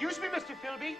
Excuse me, Mr. Philby.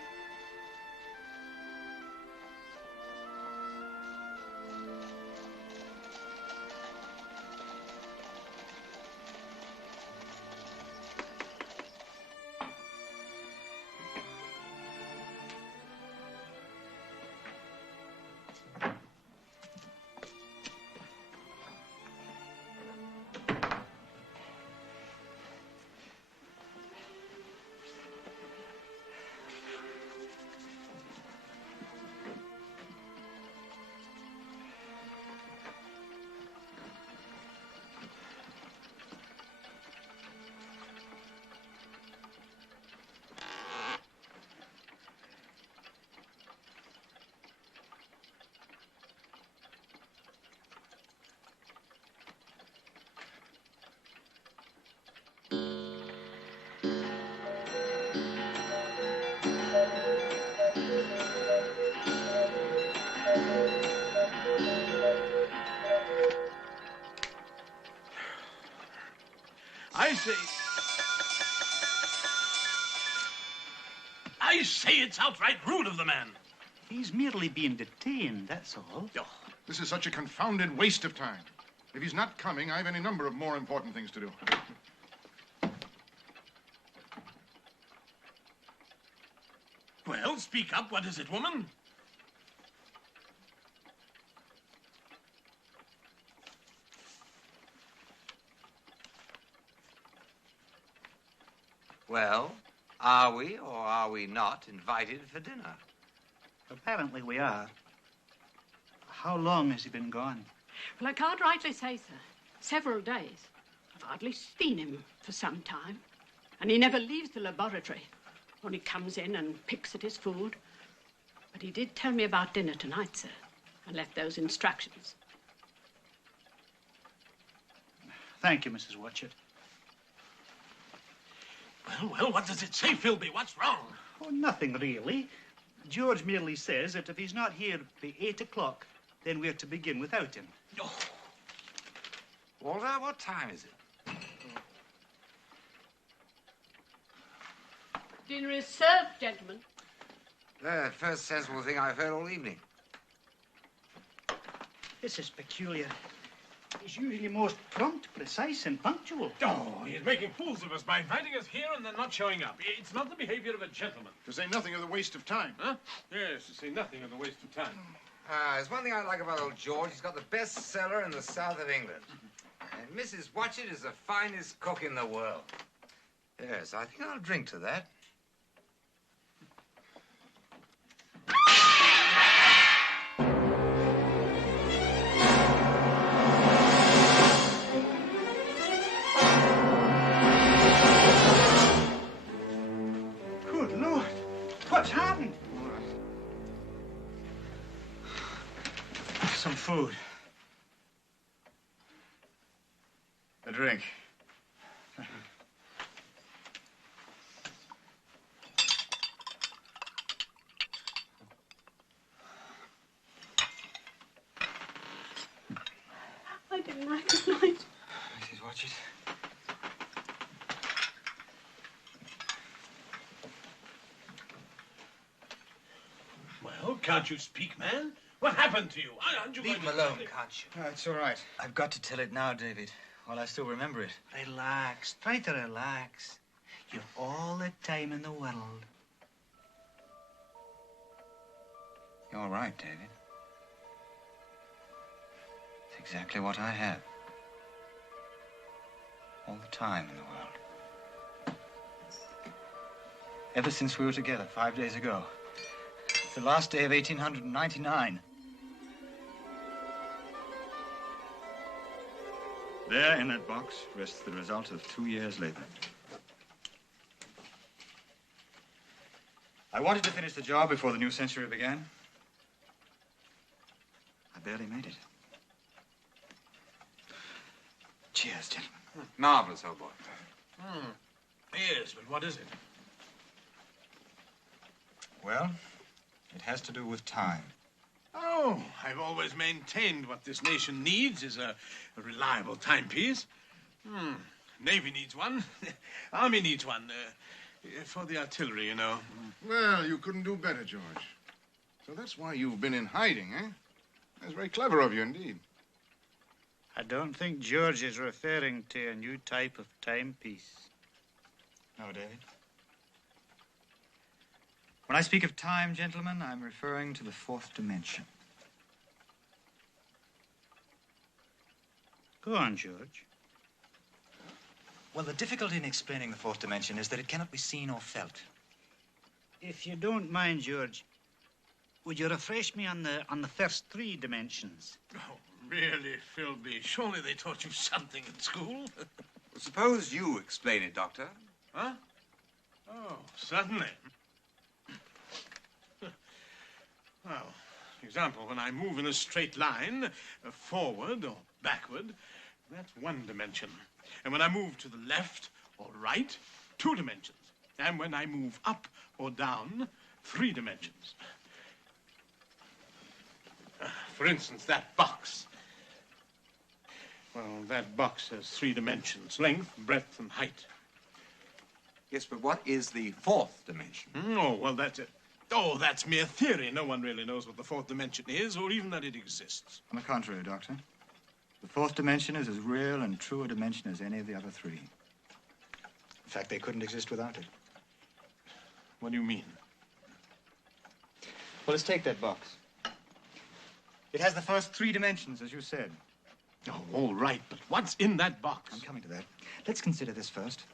I say it's outright rude of the man. He's merely being detained, that's all. Oh. This is such a confounded waste of time. If he's not coming, I have any number of more important things to do. Well, speak up. What is it, woman? Well, are we or are we not invited for dinner? Apparently we are. How long has he been gone? Well, I can't rightly say, sir. Several days. I've hardly seen him for some time. And he never leaves the laboratory. Only comes in and picks at his food. But he did tell me about dinner tonight, sir, and left those instructions. Thank you, Mrs. Watchett. Well, what does it say, Philby? What's wrong? Oh, nothing really. George merely says that if he's not here by 8 o'clock, then we're to begin without him. Oh. Walter, what time is it? Dinner is served, gentlemen. The first sensible thing I've heard all evening. This is peculiar. He's usually most prompt, precise, and punctual. Oh, he's making fools of us by inviting us here and then not showing up. It's not the behavior of a gentleman. To say nothing of the waste of time. Huh? Yes, to say nothing of the waste of time. There's one thing I like about old George. He's got the best cellar in the south of England. And Mrs. Watchett is the finest cook in the world. Yes, I think I'll drink to that. Good Lord, what's happened? Some food. A drink. I didn't recognize. Mrs. Watchett. Well, can't you speak, man? What happened to you? Aren't you Leave him going to alone, tell it? can't you? It's all right. I've got to tell it now, David, while I still remember it. Relax. Try to relax. You've all the time in the world. You're right, David. It's exactly what I have. All the time in the world. Ever since we were together 5 days ago. It's the last day of 1899. There, in that box, rests the result of 2 years later. I wanted to finish the job before the new century began. I barely made it. Cheers, gentlemen. Marvelous, old boy. Yes, but what is it? Well, it has to do with time. Oh, I've always maintained what this nation needs is a reliable timepiece. Navy needs one. Army needs one. For the artillery, you know. Well, you couldn't do better, George. So that's why you've been in hiding, eh? That's very clever of you indeed. I don't think George is referring to a new type of timepiece. No, David. When I speak of time, gentlemen, I'm referring to the fourth dimension. Go on, George. Well, the difficulty in explaining the fourth dimension is that it cannot be seen or felt. If you don't mind, George, would you refresh me on the first three dimensions? Oh, really, Philby? Surely they taught you something in school? Suppose you explain it, Doctor. Huh? Oh, certainly. Well, for example, when I move in a straight line, forward or backward, that's one dimension. And when I move to the left or right, two dimensions. And when I move up or down, three dimensions. For instance, that box. Well, that box has three dimensions: length, breadth, and height. Yes, but what is the fourth dimension? Oh, well, that's it. Oh, that's mere theory. No one really knows what the fourth dimension is, or even that it exists. On the contrary, Doctor. The fourth dimension is as real and true a dimension as any of the other three. In fact, they couldn't exist without it. What do you mean? Well, let's take that box. It has the first three dimensions, as you said. Oh, all right, but what's in that box? I'm coming to that. Let's consider this first.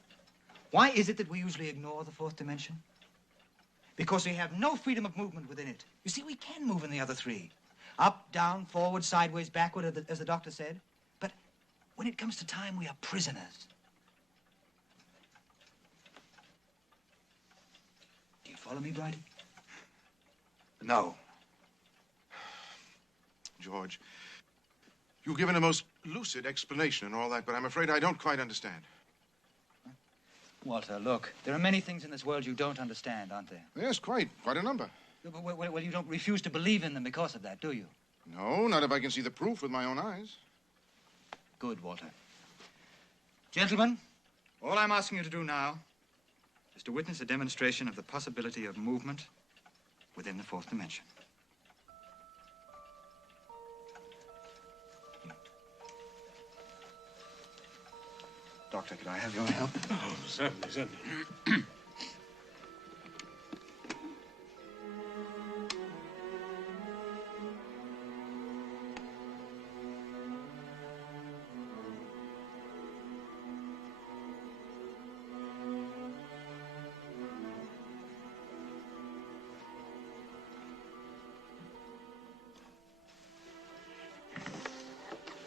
Why is it that we usually ignore the fourth dimension? Because we have no freedom of movement within it. You see, we can move in the other three. Up, down, forward, sideways, backward, as the doctor said. But when it comes to time, we are prisoners. Do you follow me, Bridie? No. George, you've given a most lucid explanation and all that, but I'm afraid I don't quite understand. Walter, look, there are many things in this world you don't understand, aren't there? Yes, quite a number. Well, you don't refuse to believe in them because of that, do you? No, not if I can see the proof with my own eyes. Good, Walter. Gentlemen, all I'm asking you to do now is to witness a demonstration of the possibility of movement within the fourth dimension. Doctor, could I have your help? Oh, certainly, certainly.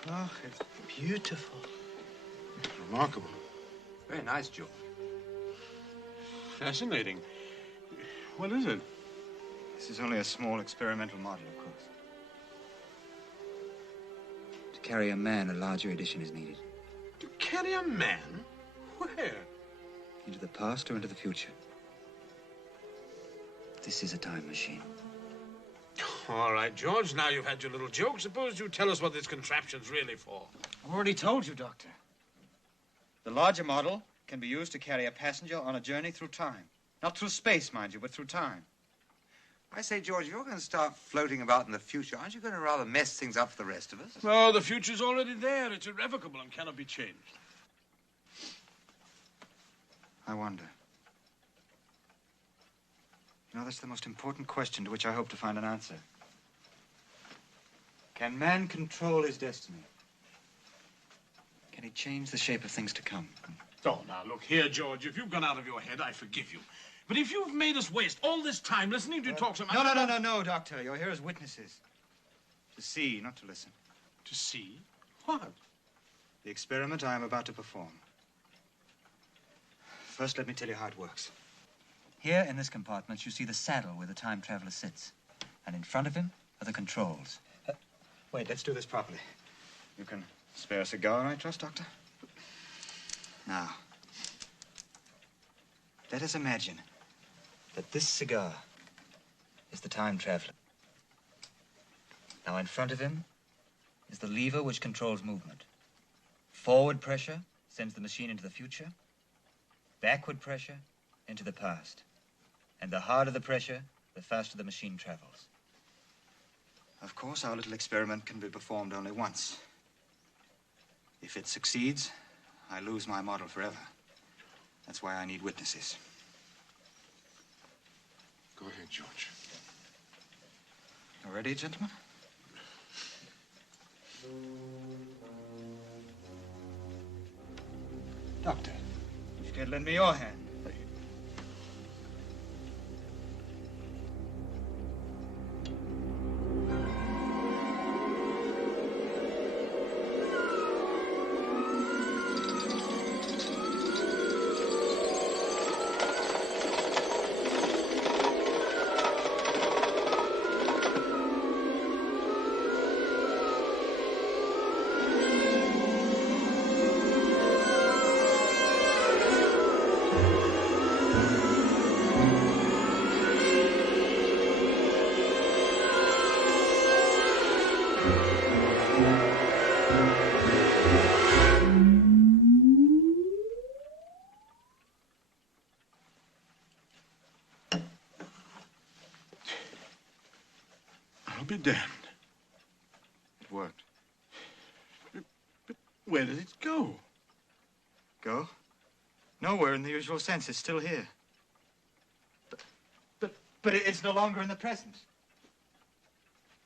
Oh, it's beautiful. Remarkable. Very nice, George. Fascinating. What is it? This is only a small experimental model, of course. To carry a man, a larger edition is needed. To carry a man? Where? Into the past or into the future. This is a time machine. All right, George, now you've had your little joke. Suppose you tell us what this contraption's really for. I've already told you, Doctor. The larger model can be used to carry a passenger on a journey through time. Not through space, mind you, but through time. I say, George, if you're going to start floating about in the future, aren't you going to rather mess things up for the rest of us? Oh, the future's already there. It's irrevocable and cannot be changed. I wonder. You know, that's the most important question to which I hope to find an answer. Can man control his destiny? Can he change the shape of things to come? Oh, now, look here, George. If you've gone out of your head, I forgive you. But if you've made us waste all this time listening to you talk so much... No, Doctor. You're here as witnesses. To see, not to listen. To see? What? The experiment I am about to perform. First, let me tell you how it works. Here in this compartment, you see the saddle where the time traveler sits. And in front of him are the controls. Wait, let's do this properly. You can spare a cigar, I trust, Doctor? Now, let us imagine that this cigar is the time traveler. Now, in front of him is the lever which controls movement. Forward pressure sends the machine into the future. Backward pressure into the past. And the harder the pressure, the faster the machine travels. Of course, our little experiment can be performed only once. If it succeeds, I lose my model forever. That's why I need witnesses. Go ahead, George. You ready, gentlemen? Doctor, if you could lend me your hand. Be damned. It worked. But where did it go? Go? Nowhere in the usual sense. It's still here. But it's no longer in the present.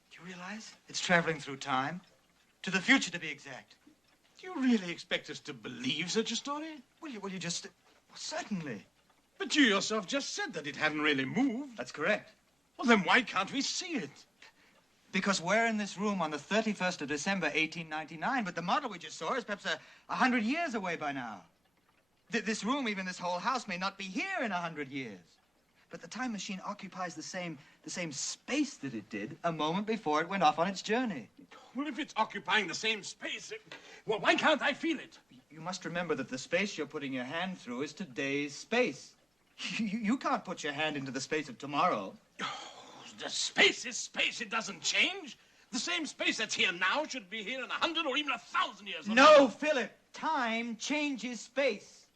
Do you realize? It's traveling through time. To the future, to be exact. Do you really expect us to believe such a story? Will you just... Well, certainly. But you yourself just said that it hadn't really moved. That's correct. Well, then why can't we see it? Because we're in this room on the 31st of December, 1899, but the model we just saw is perhaps 100 years away by now. This room, even this whole house, may not be here in 100 years. But the time machine occupies the same space that it did a moment before it went off on its journey. Well, if it's occupying the same space, well, why can't I feel it? You must remember that the space you're putting your hand through is today's space. You can't put your hand into the space of tomorrow. The space is space. It doesn't change. The same space that's here now should be here in 100 or even 1,000 years. No, Philip. Time changes space.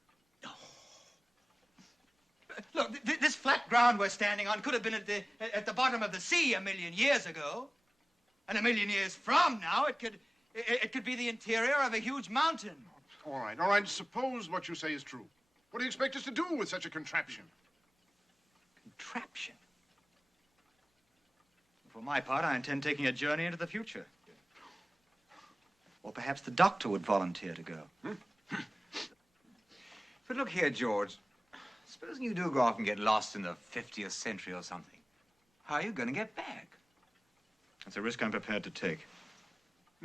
Look, this flat ground we're standing on could have been at the bottom of the sea 1,000,000 years ago. And 1,000,000 years from now, it could be the interior of a huge mountain. All right. Suppose what you say is true. What do you expect us to do with such a contraption? Contraption? For my part, I intend taking a journey into the future. Or perhaps the doctor would volunteer to go. But look here, George. Supposing you do go off and get lost in the 50th century or something. How are you going to get back? That's a risk I'm prepared to take.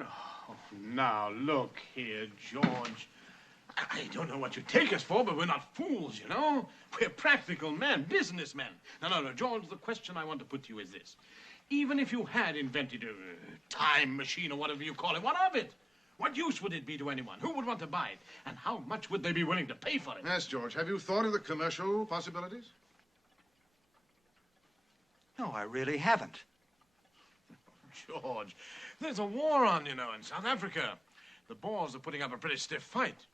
Oh, now, look here, George. I don't know what you take us for, but we're not fools, you know? We're practical men, businessmen. No, George, the question I want to put to you is this. Even if you had invented a time machine or whatever you call it, what of it? What use would it be to anyone? Who would want to buy it? And how much would they be willing to pay for it? Yes, George. Have you thought of the commercial possibilities? No, I really haven't. George, there's a war on, you know, in South Africa. The Boers are putting up a pretty stiff fight.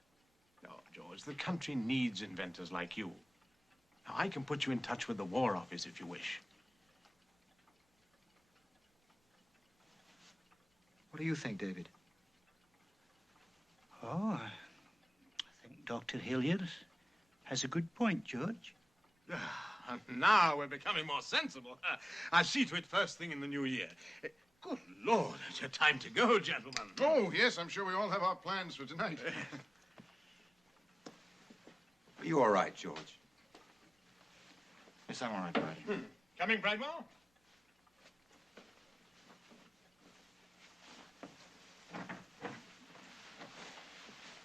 No, George, the country needs inventors like you. Now, I can put you in touch with the War Office if you wish. What do you think, David? Oh, I think Dr. Hilliard has a good point, George. Now we're becoming more sensible. I'll see to it first thing in the new year. Good Lord, it's your time to go, gentlemen. Oh, yes, I'm sure we all have our plans for tonight. Are you all right, George? Yes, I'm all right, Brad. Coming, Bradwell?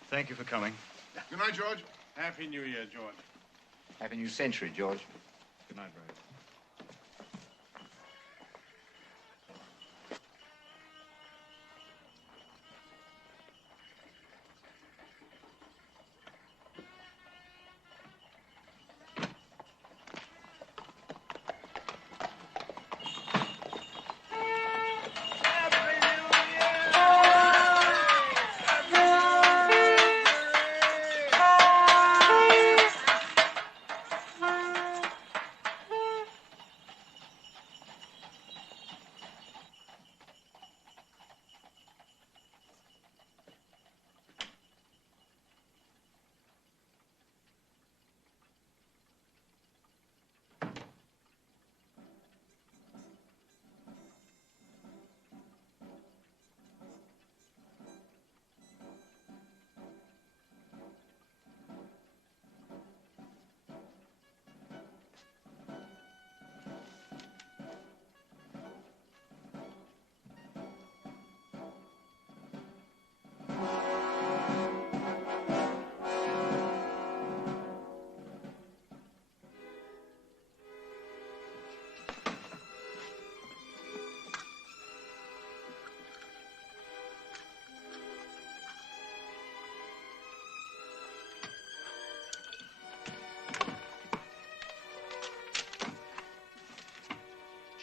Thank you for coming. Good night, George. Happy New Year, George. Happy New Century, George. Good night, Brad.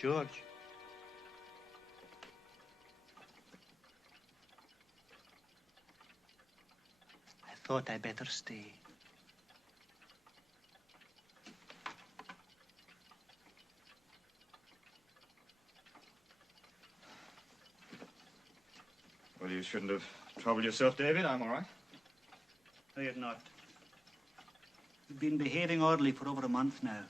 George. I thought I'd better stay. Well, you shouldn't have troubled yourself, David. I'm all right. No, you're not. You've been behaving oddly for over a month now.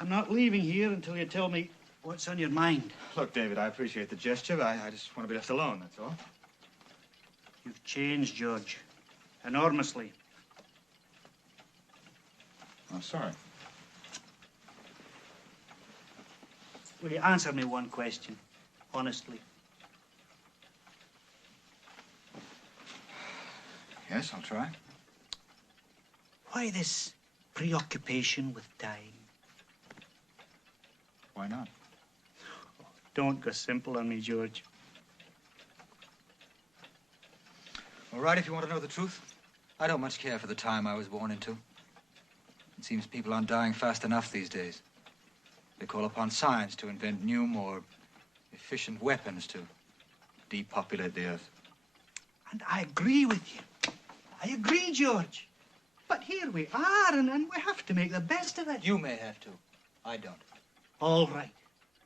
I'm not leaving here until you tell me what's on your mind. Look, David, I appreciate the gesture, but I just want to be left alone, that's all. You've changed, George. Enormously. I'm sorry. Will you answer me one question, honestly? Yes, I'll try. Why this preoccupation with dying? Why not? Don't go simple on me, George. All right, if you want to know the truth, I don't much care for the time I was born into. It seems people aren't dying fast enough these days. They call upon science to invent new, more efficient weapons to depopulate the earth. And I agree with you. I agree, George. But here we are, and we have to make the best of it. You may have to. I don't. All right.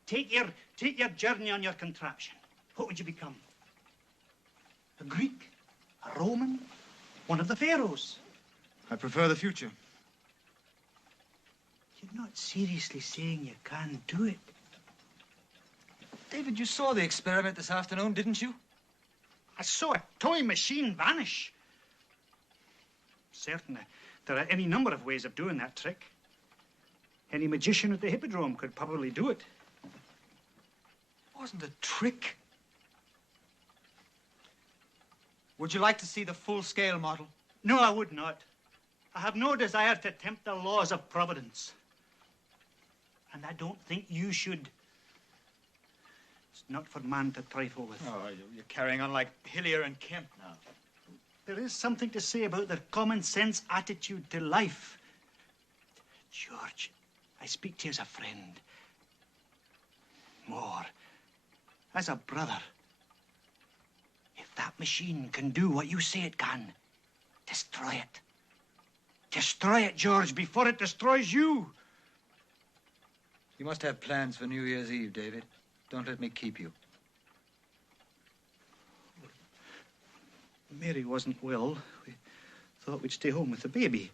Take your journey on your contraption. What would you become? A Greek? A Roman? One of the pharaohs? I prefer the future. You're not seriously saying you can't do it. David, you saw the experiment this afternoon, didn't you? I saw a toy machine vanish. Certainly, there are any number of ways of doing that trick. Any magician at the Hippodrome could probably do it. It wasn't a trick. Would you like to see the full-scale model? No, I would not. I have no desire to tempt the laws of Providence. And I don't think you should. It's not for man to trifle with. Oh, you're carrying on like Hillier and Kemp now. There is something to say about their common-sense attitude to life. George, I speak to you as a friend. More, as a brother. If that machine can do what you say it can, destroy it. Destroy it, George, before it destroys you. You must have plans for New Year's Eve, David. Don't let me keep you. Mary wasn't well. We thought we'd stay home with the baby.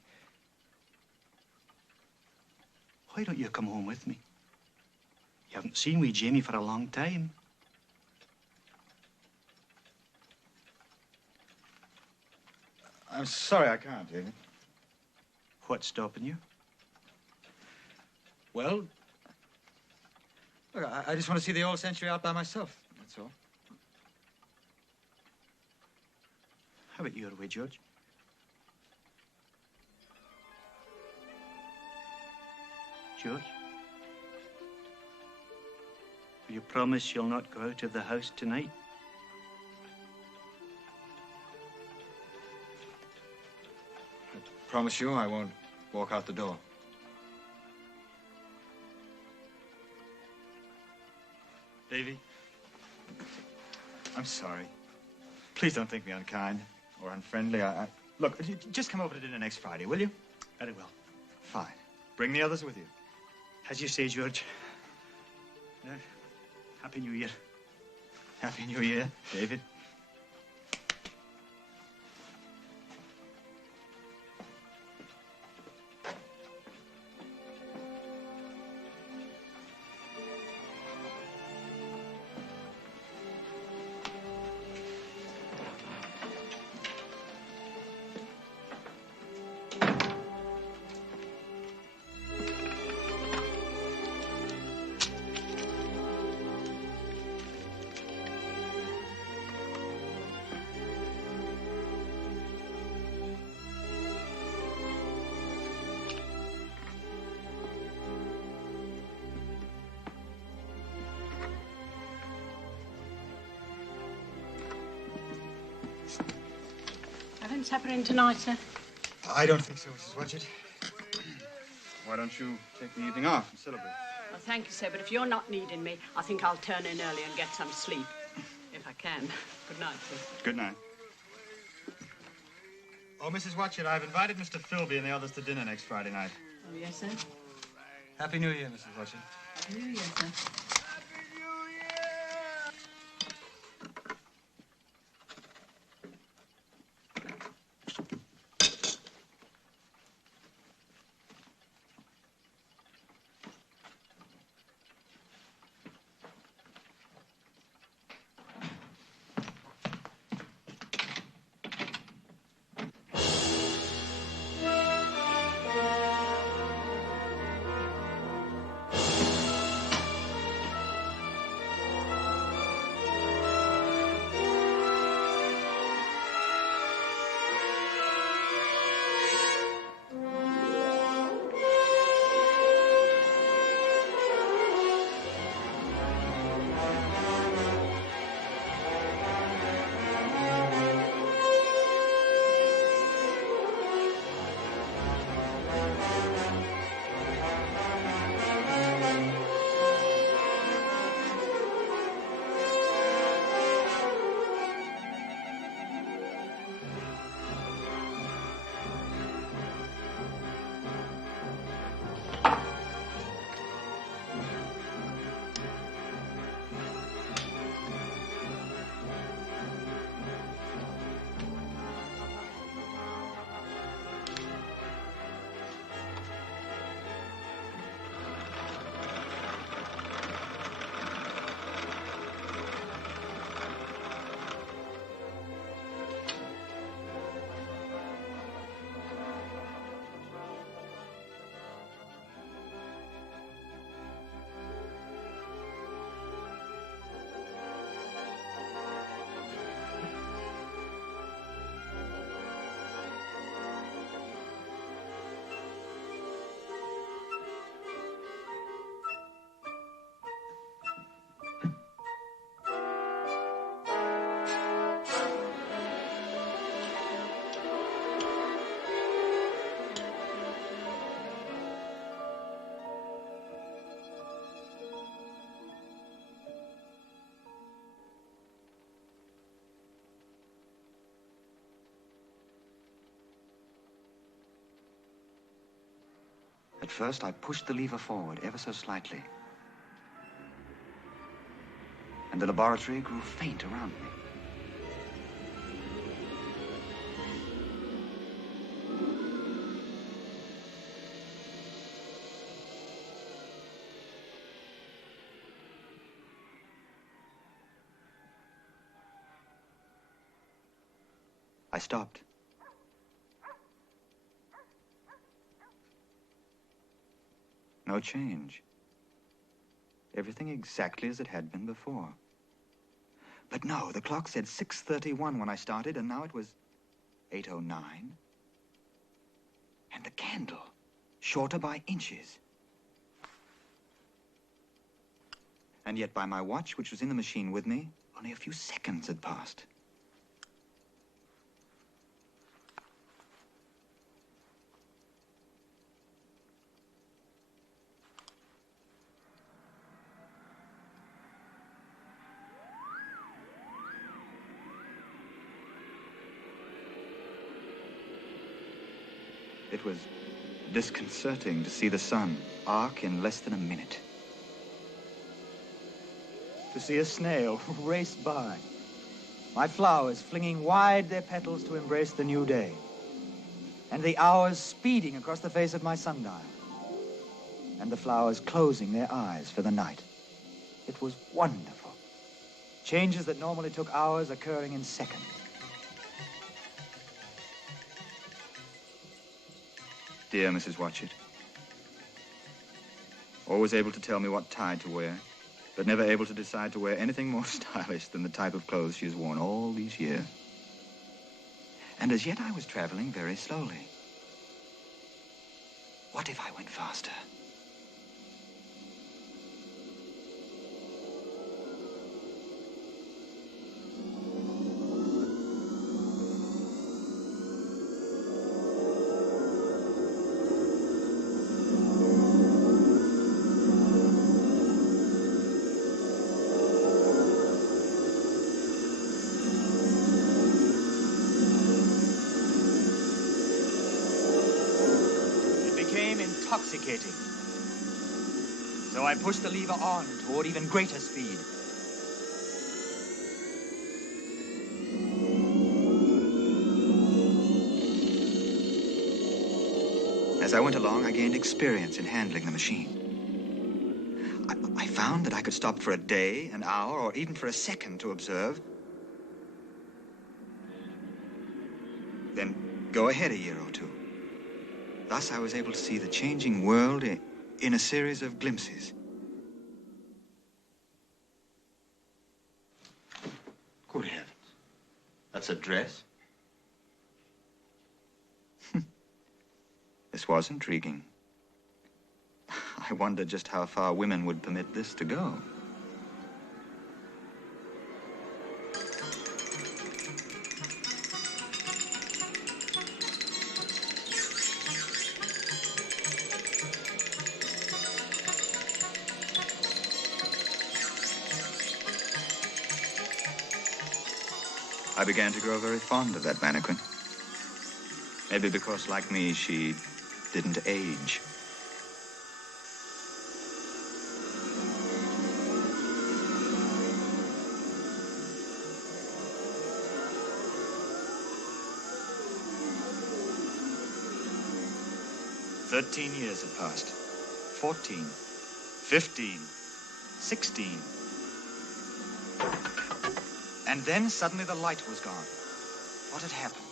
Why don't you come home with me? You haven't seen wee Jamie for a long time. I'm sorry I can't, David. What's stopping you? Well, look, I just want to see the old century out by myself, that's all. How about your way, George? George? Will you promise you'll not go out of the house tonight? I promise you I won't walk out the door. Davy, I'm sorry. Please don't think me unkind or unfriendly. Look, just come over to dinner next Friday, will you? Very well. Fine. Bring the others with you. As you say, George. Happy New Year. Happy New Year, David. Having supper in tonight, sir? I don't think so, Mrs. Watchett. Why don't you take the evening off and celebrate? Well, thank you, sir, but if you're not needing me, I think I'll turn in early and get some sleep. If I can. Good night, sir. Good night. Oh, Mrs. Watchett, I've invited Mr. Philby and the others to dinner next Friday night. Oh, yes, sir? Happy New Year, Mrs. Watchett. Happy New Year, sir. At first, I pushed the lever forward ever so slightly. And the laboratory grew faint around me. I stopped. No change. Everything exactly as it had been before. But no, the clock said 6:31 when I started, and now it was 8:09. And the candle, shorter by inches. And yet by my watch, which was in the machine with me, only a few seconds had passed. It was disconcerting to see the sun arc in less than a minute. To see a snail race by. My flowers flinging wide their petals to embrace the new day. And the hours speeding across the face of my sundial. And the flowers closing their eyes for the night. It was wonderful. Changes that normally took hours occurring in seconds. Dear Mrs. Watchett, always able to tell me what tie to wear, but never able to decide to wear anything more stylish than the type of clothes she has worn all these years. And as yet I was traveling very slowly. What if I went faster? intoxicating. So I pushed the lever on toward even greater speed. As I went along, I gained experience in handling the machine. I found that I could stop for a day, an hour, or even for a second to observe. Then go ahead a year or two. Thus, I was able to see the changing world in a series of glimpses. Good heavens. That's a dress? This was intriguing. I wondered just how far women would permit this to go. I began to grow very fond of that mannequin. Maybe because, like me, she didn't age. "13 years had passed. 14, 15, 16. And then suddenly the light was gone. What had happened?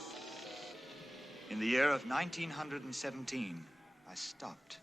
In the year of 1917, I stopped.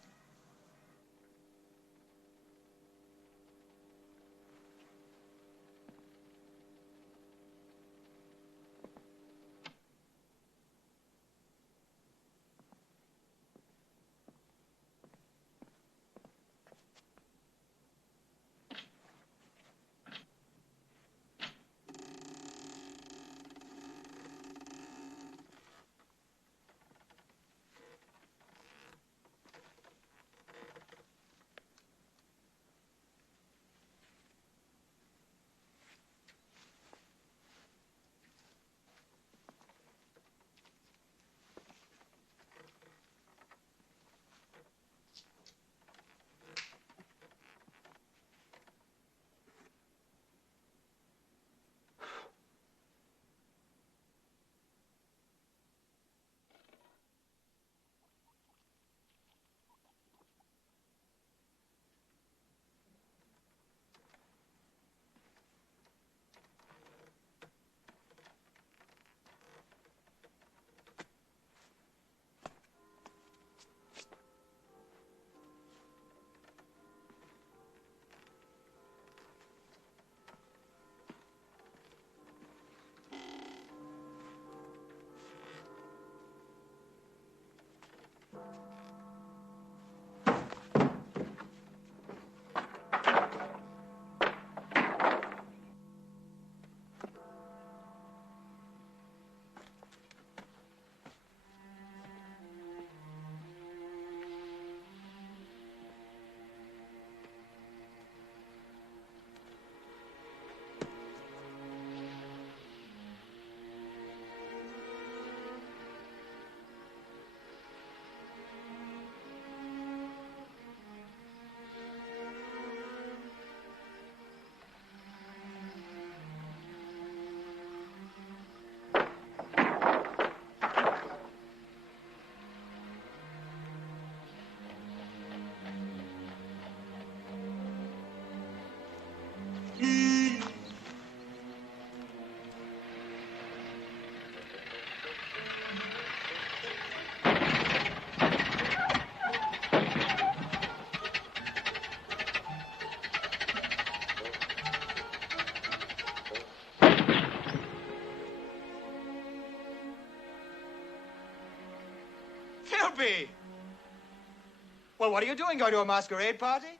Well, what are you doing? Going to a masquerade party?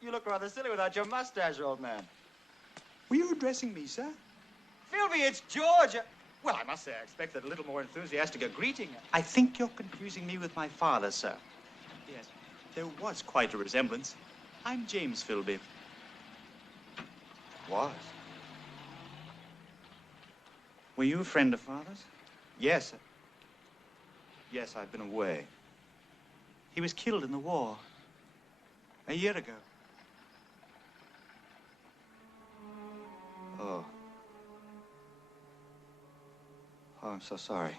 You look rather silly without your mustache, old man. Were you addressing me, sir? Philby, it's George. Well, I must say, I expected a little more enthusiastic a greeting. I think you're confusing me with my father, sir. Yes, there was quite a resemblance. I'm James Philby. Was? Were you a friend of father's? Yes. Yes, I've been away. He was killed in the war. A year ago. Oh. Oh, I'm so sorry.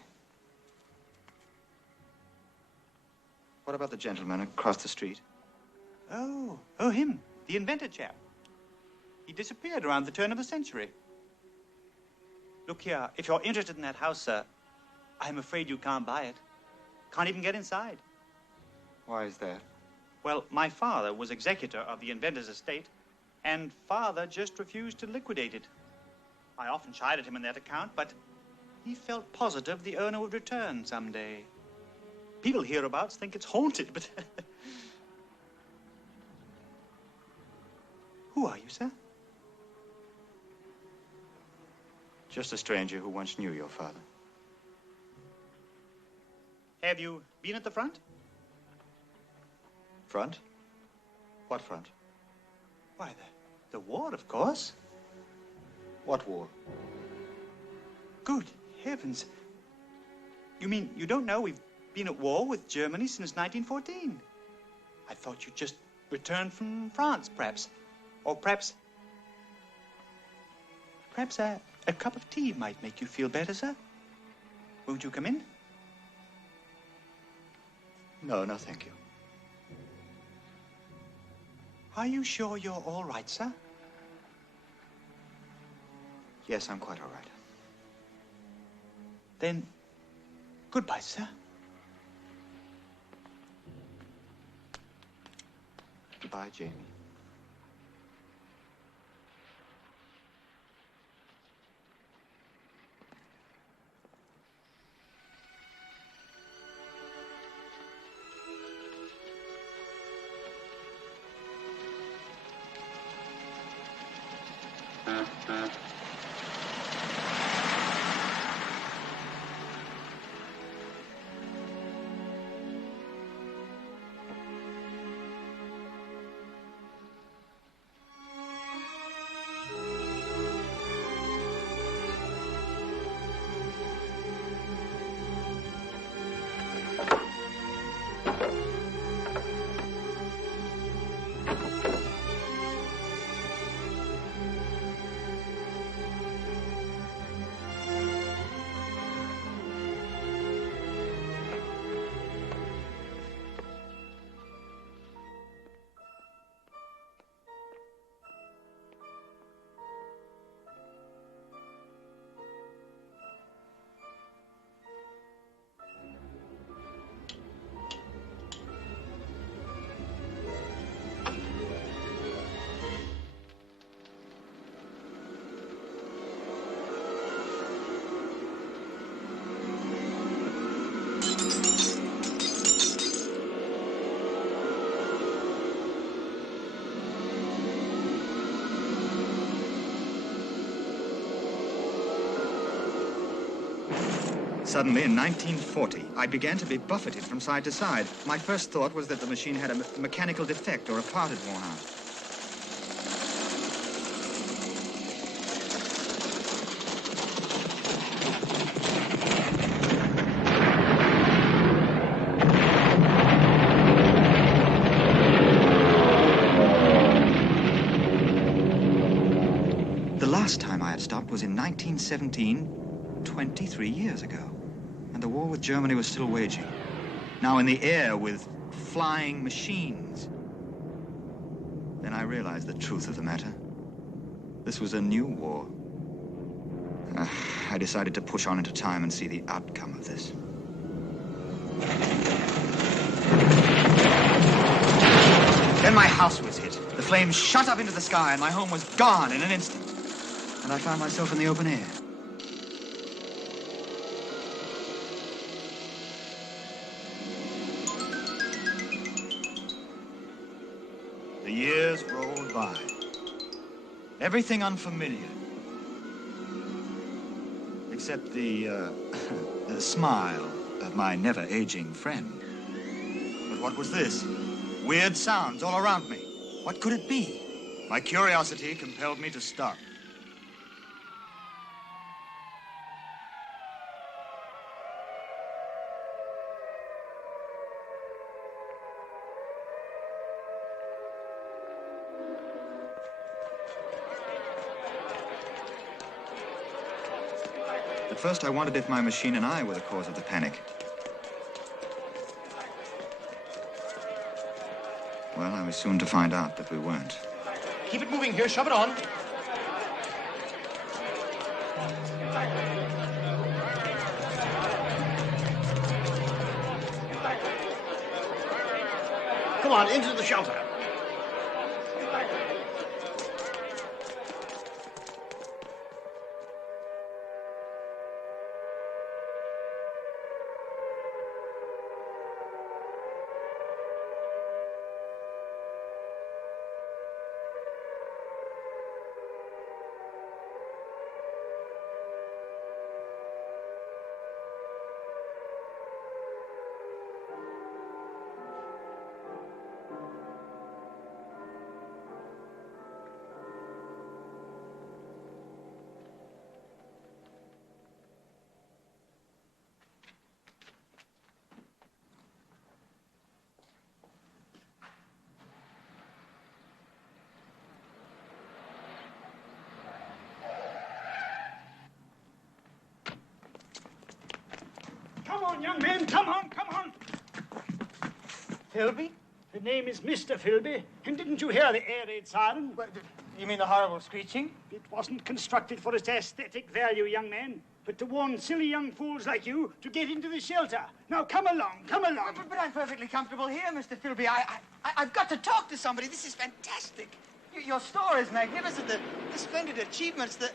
What about the gentleman across the street? Oh, him. The inventor chap. He disappeared around the turn of the century. Look here, if you're interested in that house, sir, I'm afraid you can't buy it. Can't even get inside. Why is that? Well, my father was executor of the inventor's estate, and father just refused to liquidate it. I often chided him on that account, but he felt positive the owner would return someday. People hereabouts think it's haunted, but... Who are you, sir? Just a stranger who once knew your father. Have you been at the front? Front? What front? Why, the war, of course. What war? Good heavens. You mean you don't know we've been at war with Germany since 1914? I thought you'd just returned from France, perhaps. Or perhaps a cup of tea might make you feel better, sir. Won't you come in? No, thank you. Are you sure you're all right, sir? Yes, I'm quite all right. Then, goodbye, sir. Goodbye, Jamie. Suddenly, in 1940, I began to be buffeted from side to side. My first thought was that the machine had a mechanical defect or a part had worn out. The last time I had stopped was in 1917, 23 years ago. And the war with Germany was still waging. Now in the air with flying machines. Then I realized the truth of the matter. This was a new war. I decided to push on into time and see the outcome of this. Then my house was hit. The flames shot up into the sky and my home was gone in an instant. And I found myself in the open air. The years rolled by. Everything unfamiliar. Except the smile of my never-aging friend. But what was this? Weird sounds all around me. What could it be? My curiosity compelled me to stop. At first, I wondered if my machine and I were the cause of the panic. Well, I was soon to find out that we weren't. Keep it moving here. Shove it on. Come on, into the shelter. Come on, young man, come on, come on. Philby? The name is Mr. Philby. And didn't you hear the air raid siren? You mean the horrible screeching? It wasn't constructed for its aesthetic value, young man, but to warn silly young fools like you to get into the shelter. Now, come along, come along. But I'm perfectly comfortable here, Mr. Philby. I've got to talk to somebody. This is fantastic. Your store is magnificent. The splendid achievements, the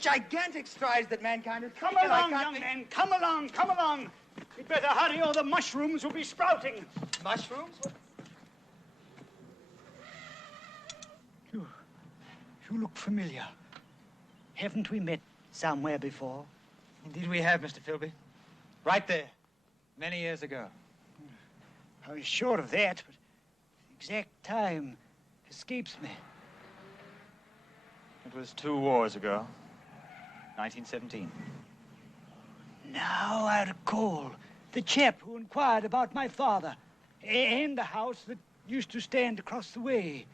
gigantic strides that mankind has Come taken. along, young man, come along, come along. We'd better hurry or the mushrooms will be sprouting. Mushrooms? You look familiar. Haven't we met somewhere before? Indeed we have, Mr. Philby. Right there. Many years ago. I was sure of that, but the exact time escapes me. It was 2 wars ago. 1917. Now I recall the chap who inquired about my father and the house that used to stand across the way.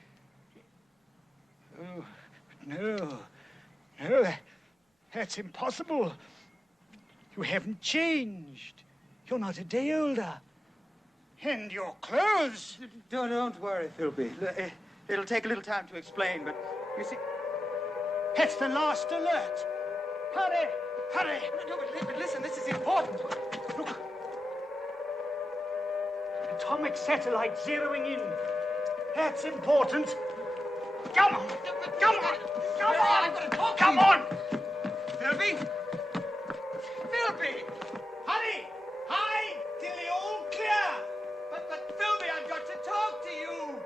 Oh, no, that's impossible. You haven't changed. You're not a day older. And your clothes. Don't worry, Philby. It'll take a little time to explain, but you see... That's the last alert. Hurry, hurry. No, but listen, this is important. Look. Atomic satellite zeroing in. That's important. Come on, come on, come on. I've got to talk Come to you. on. Philby? Philby! Hurry, hurry, till you're all clear. But Philby, I've got to talk to you.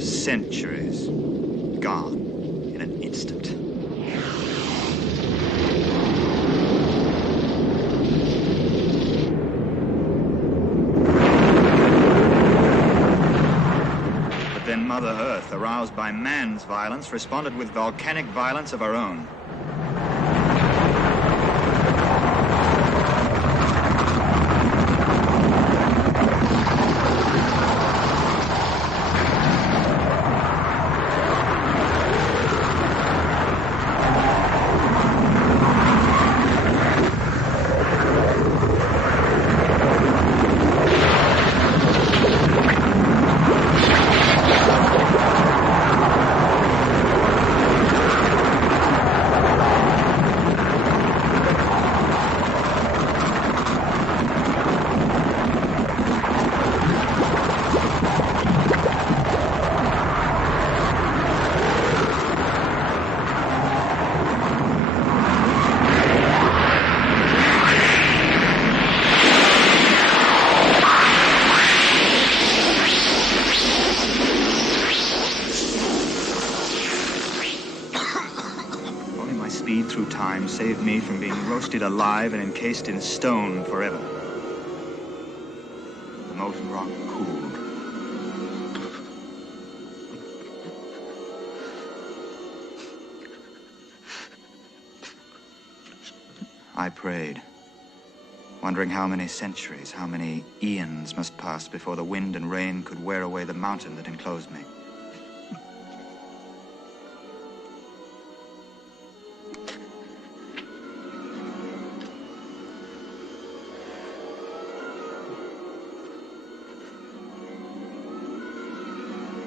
Centuries gone in an instant. But then Mother Earth, aroused by man's violence, responded with volcanic violence of her own. roasted alive and encased in stone forever. The molten rock cooled. I prayed, wondering how many centuries, how many eons must pass before the wind and rain could wear away the mountain that enclosed me.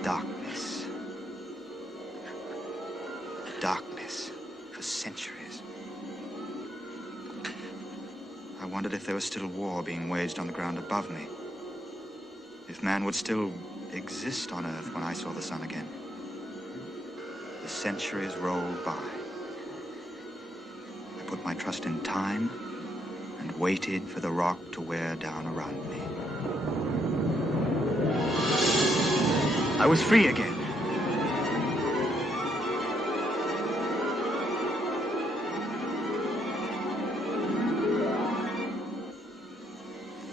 Darkness. Darkness for centuries. I wondered if there was still war being waged on the ground above me. If man would still exist on Earth when I saw the sun again. The centuries rolled by. I put my trust in time and waited for the rock to wear down around me. I was free again.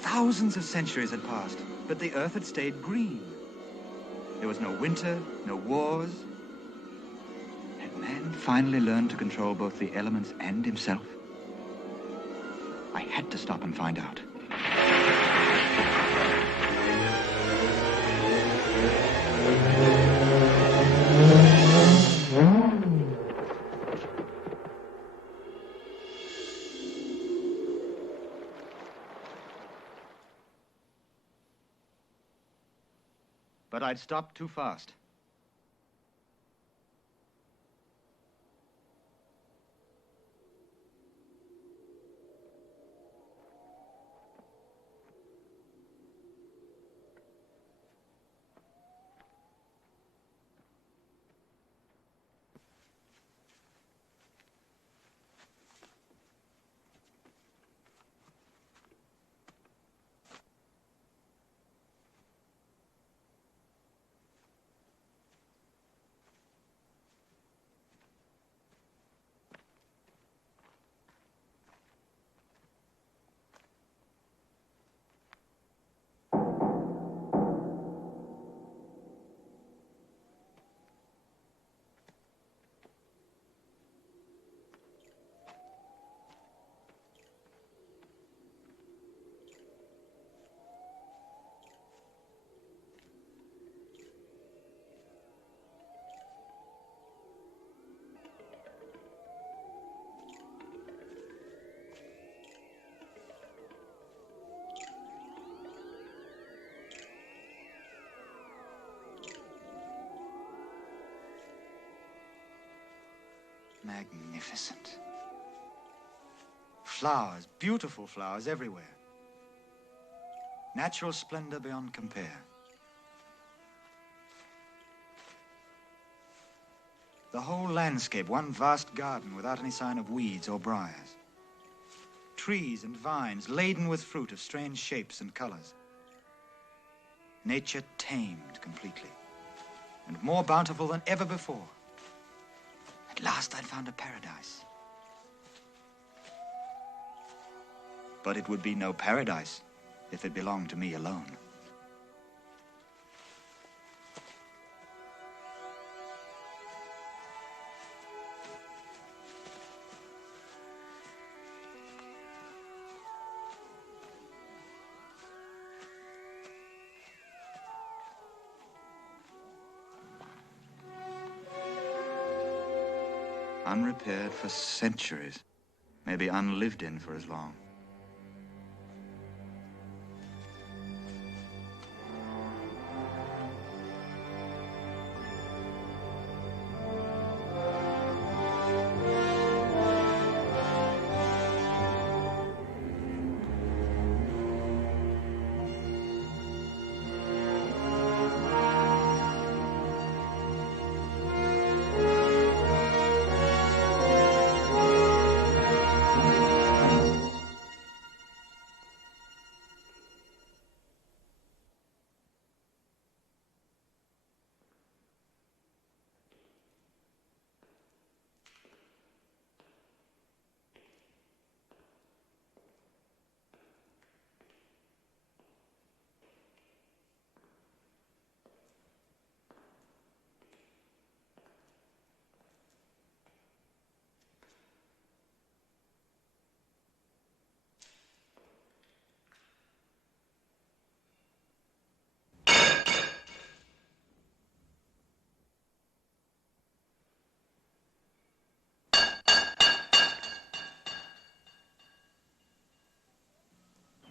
Thousands of centuries had passed, but the Earth had stayed green. There was no winter, no wars. Had man finally learned to control both the elements and himself? I had to stop and find out. But I'd stopped too fast. Magnificent. Flowers, beautiful flowers everywhere. Natural splendor beyond compare. The whole landscape, one vast garden without any sign of weeds or briars. Trees and vines laden with fruit of strange shapes and colors. Nature tamed completely, and more bountiful than ever before. At last I'd found a paradise. But it would be no paradise if it belonged to me alone. Unrepaired for centuries, maybe unlived in for as long.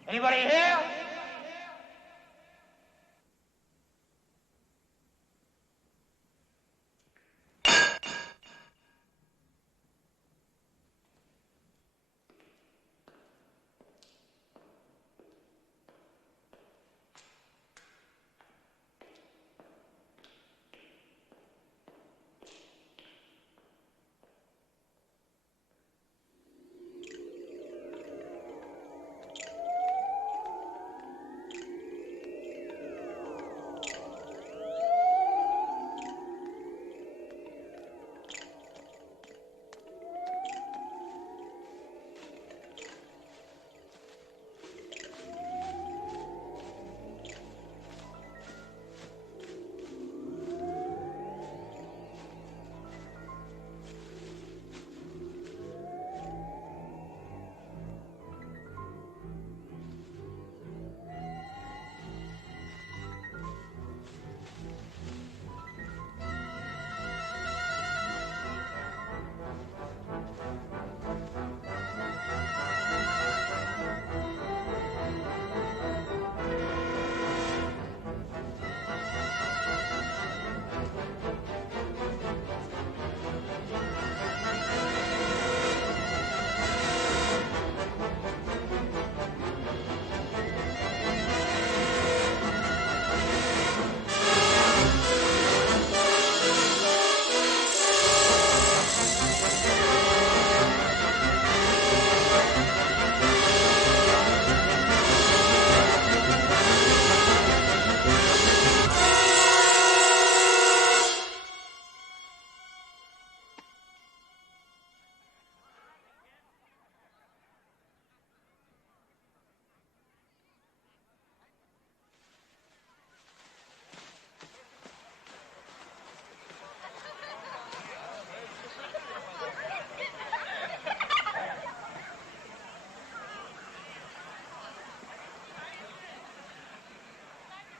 Anybody here?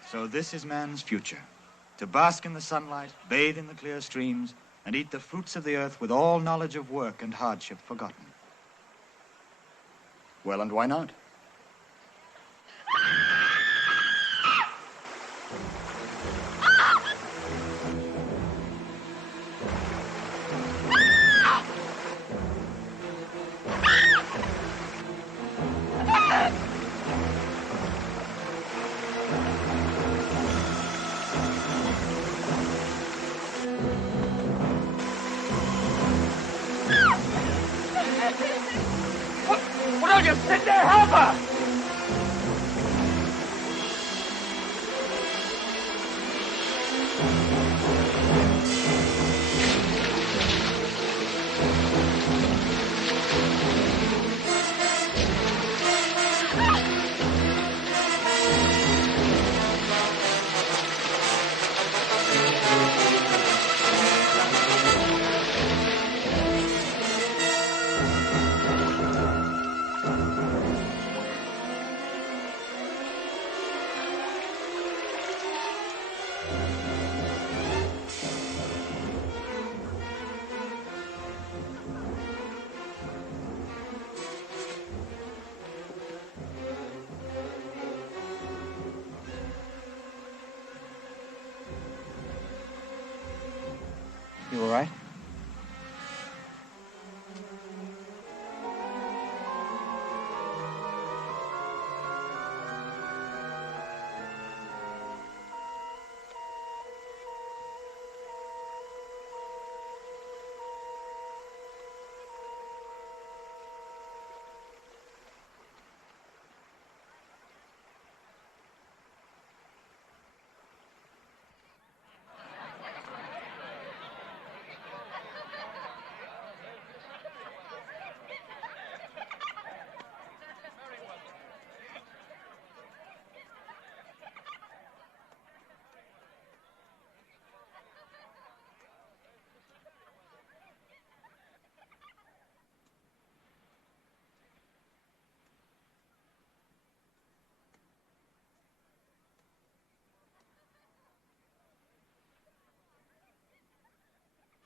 So this is man's future, to bask in the sunlight, bathe in the clear streams, and eat the fruits of the earth with all knowledge of work and hardship forgotten. Well, and why not? Will you sit there, help her? You all right?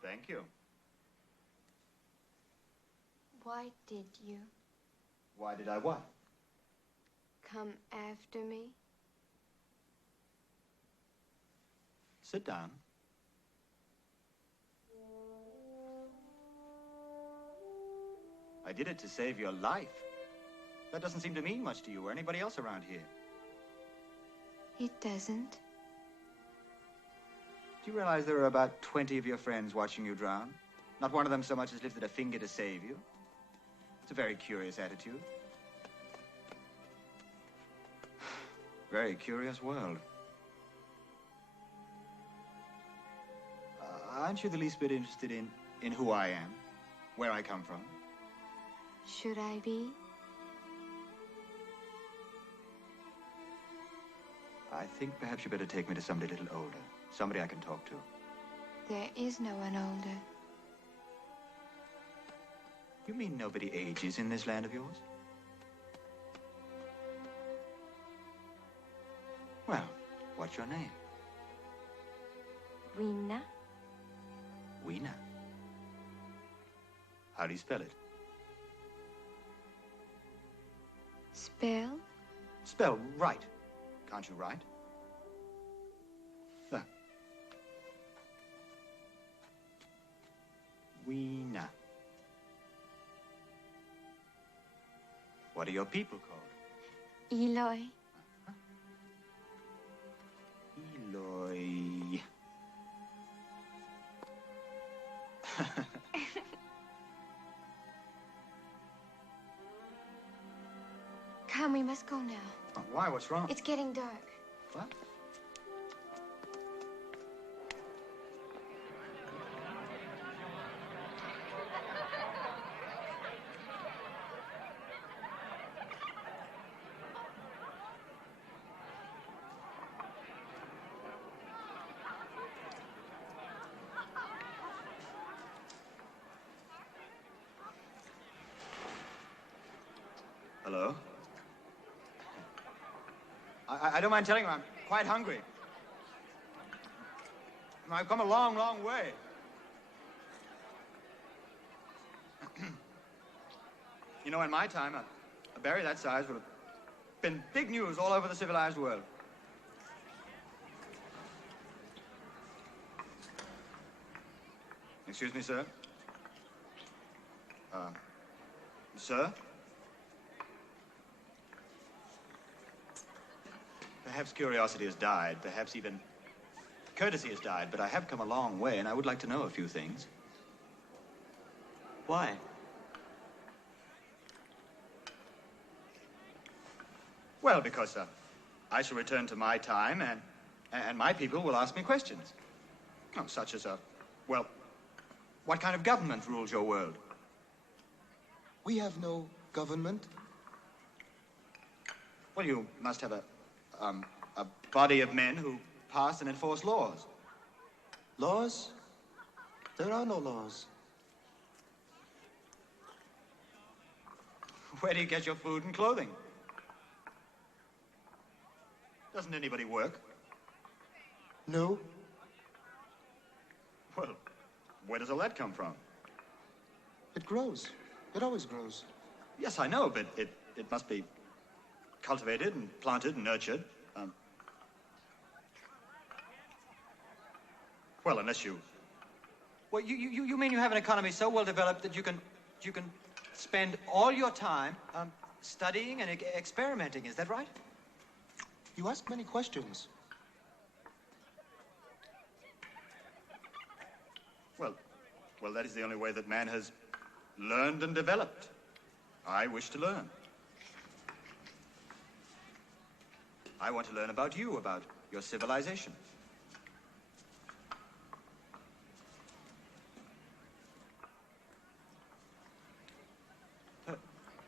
Thank you. Why did you? Why did I what? come after me? Sit down. I did it to save your life. That doesn't seem to mean much to you or anybody else around here. It doesn't. Do you realize there are about 20 of your friends watching you drown? Not one of them so much as lifted a finger to save you. It's a very curious attitude. Very curious world. Aren't you the least bit interested in who I am? Where I come from? Should I be? I think perhaps you better take me to somebody a little older. Somebody I can talk to. There is no one older. You mean nobody ages in this land of yours? Well, what's your name? Rina. Weena. How do you spell it? Spell? Spell right. Can't you write? There. Weena. What are your people called? Eloy. Eloy. Come, we must go now. Oh, why? What's wrong? It's getting dark. What? Hello? I don't mind telling you, I'm quite hungry. I've come a long, long way. You know, in my time, a berry that size would have been big news all over the civilized world. Excuse me, sir? Sir? Perhaps curiosity has died, perhaps even courtesy has died, but I have come a long way, and I would like to know a few things. Why? Well, because I shall return to my time, and my people will ask me questions. Oh, such as, well, what kind of government rules your world? We have no government. Well, you must have a body of men who pass and enforce laws. Laws? There are no laws. Where do you get your food and clothing? Doesn't anybody work? No. Well, where does all that come from? It grows. It always grows. Yes, I know, but it must be cultivated and planted and nurtured. Well, unless you... Well, you mean you have an economy so well developed that you can spend all your time studying and experimenting, is that right? You ask many questions. Well, that is the only way that man has learned and developed. I wish to learn. I want to learn about you, about your civilization.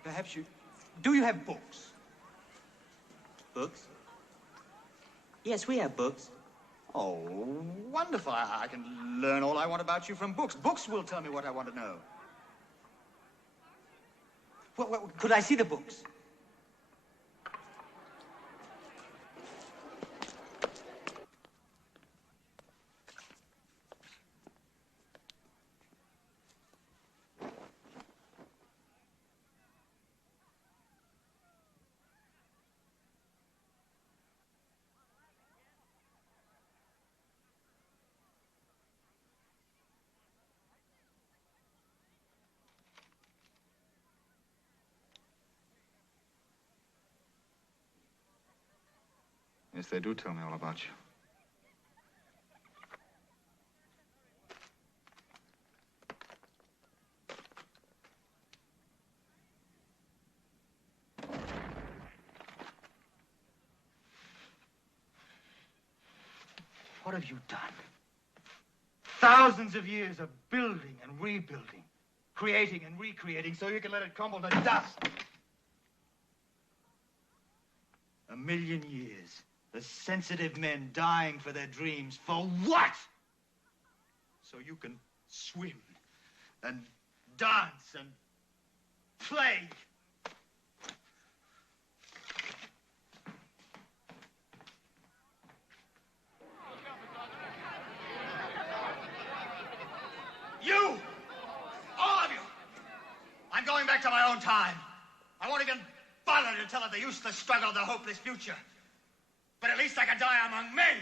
Perhaps you... Do you have books? Books? Yes, we have books. Oh, wonderful. I can learn all I want about you from books. Books will tell me what I want to know. Well, could I see the books? Yes, they do tell me all about you. What have you done? Thousands of years of building and rebuilding, creating and recreating so you can let it crumble to dust. 1,000,000 years. The sensitive men dying for their dreams. For what? So you can swim and dance and play. You! All of you! I'm going back to my own time. I won't even bother to tell of the useless struggle, the hopeless future. But at least I can die among men.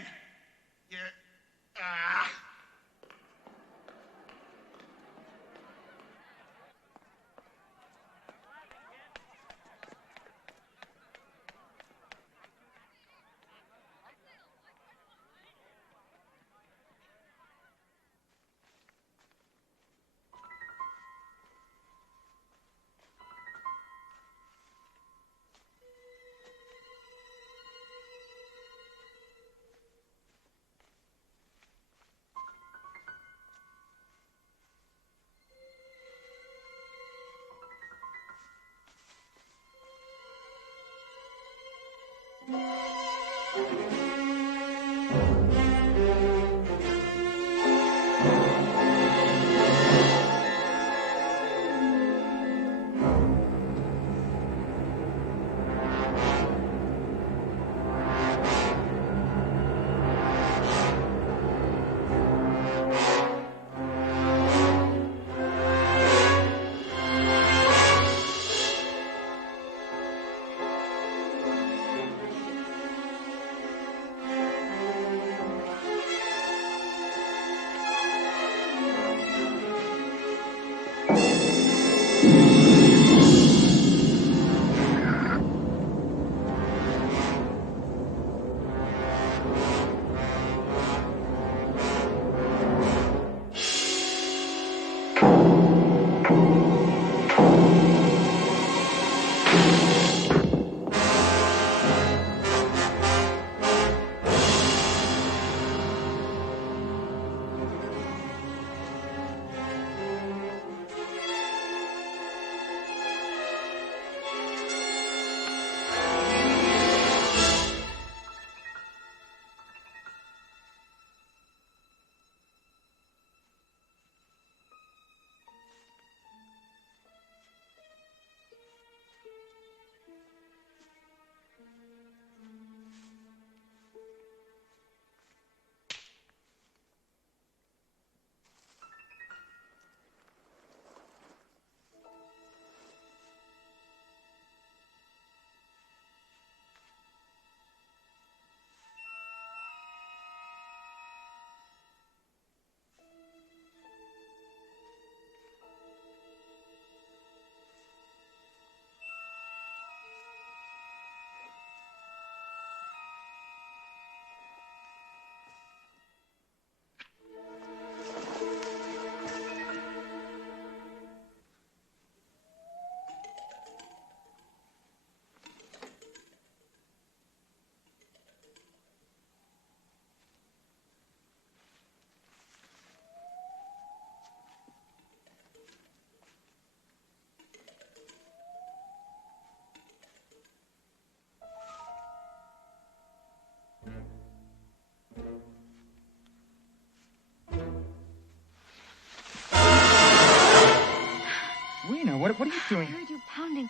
What are you doing? I heard you pounding.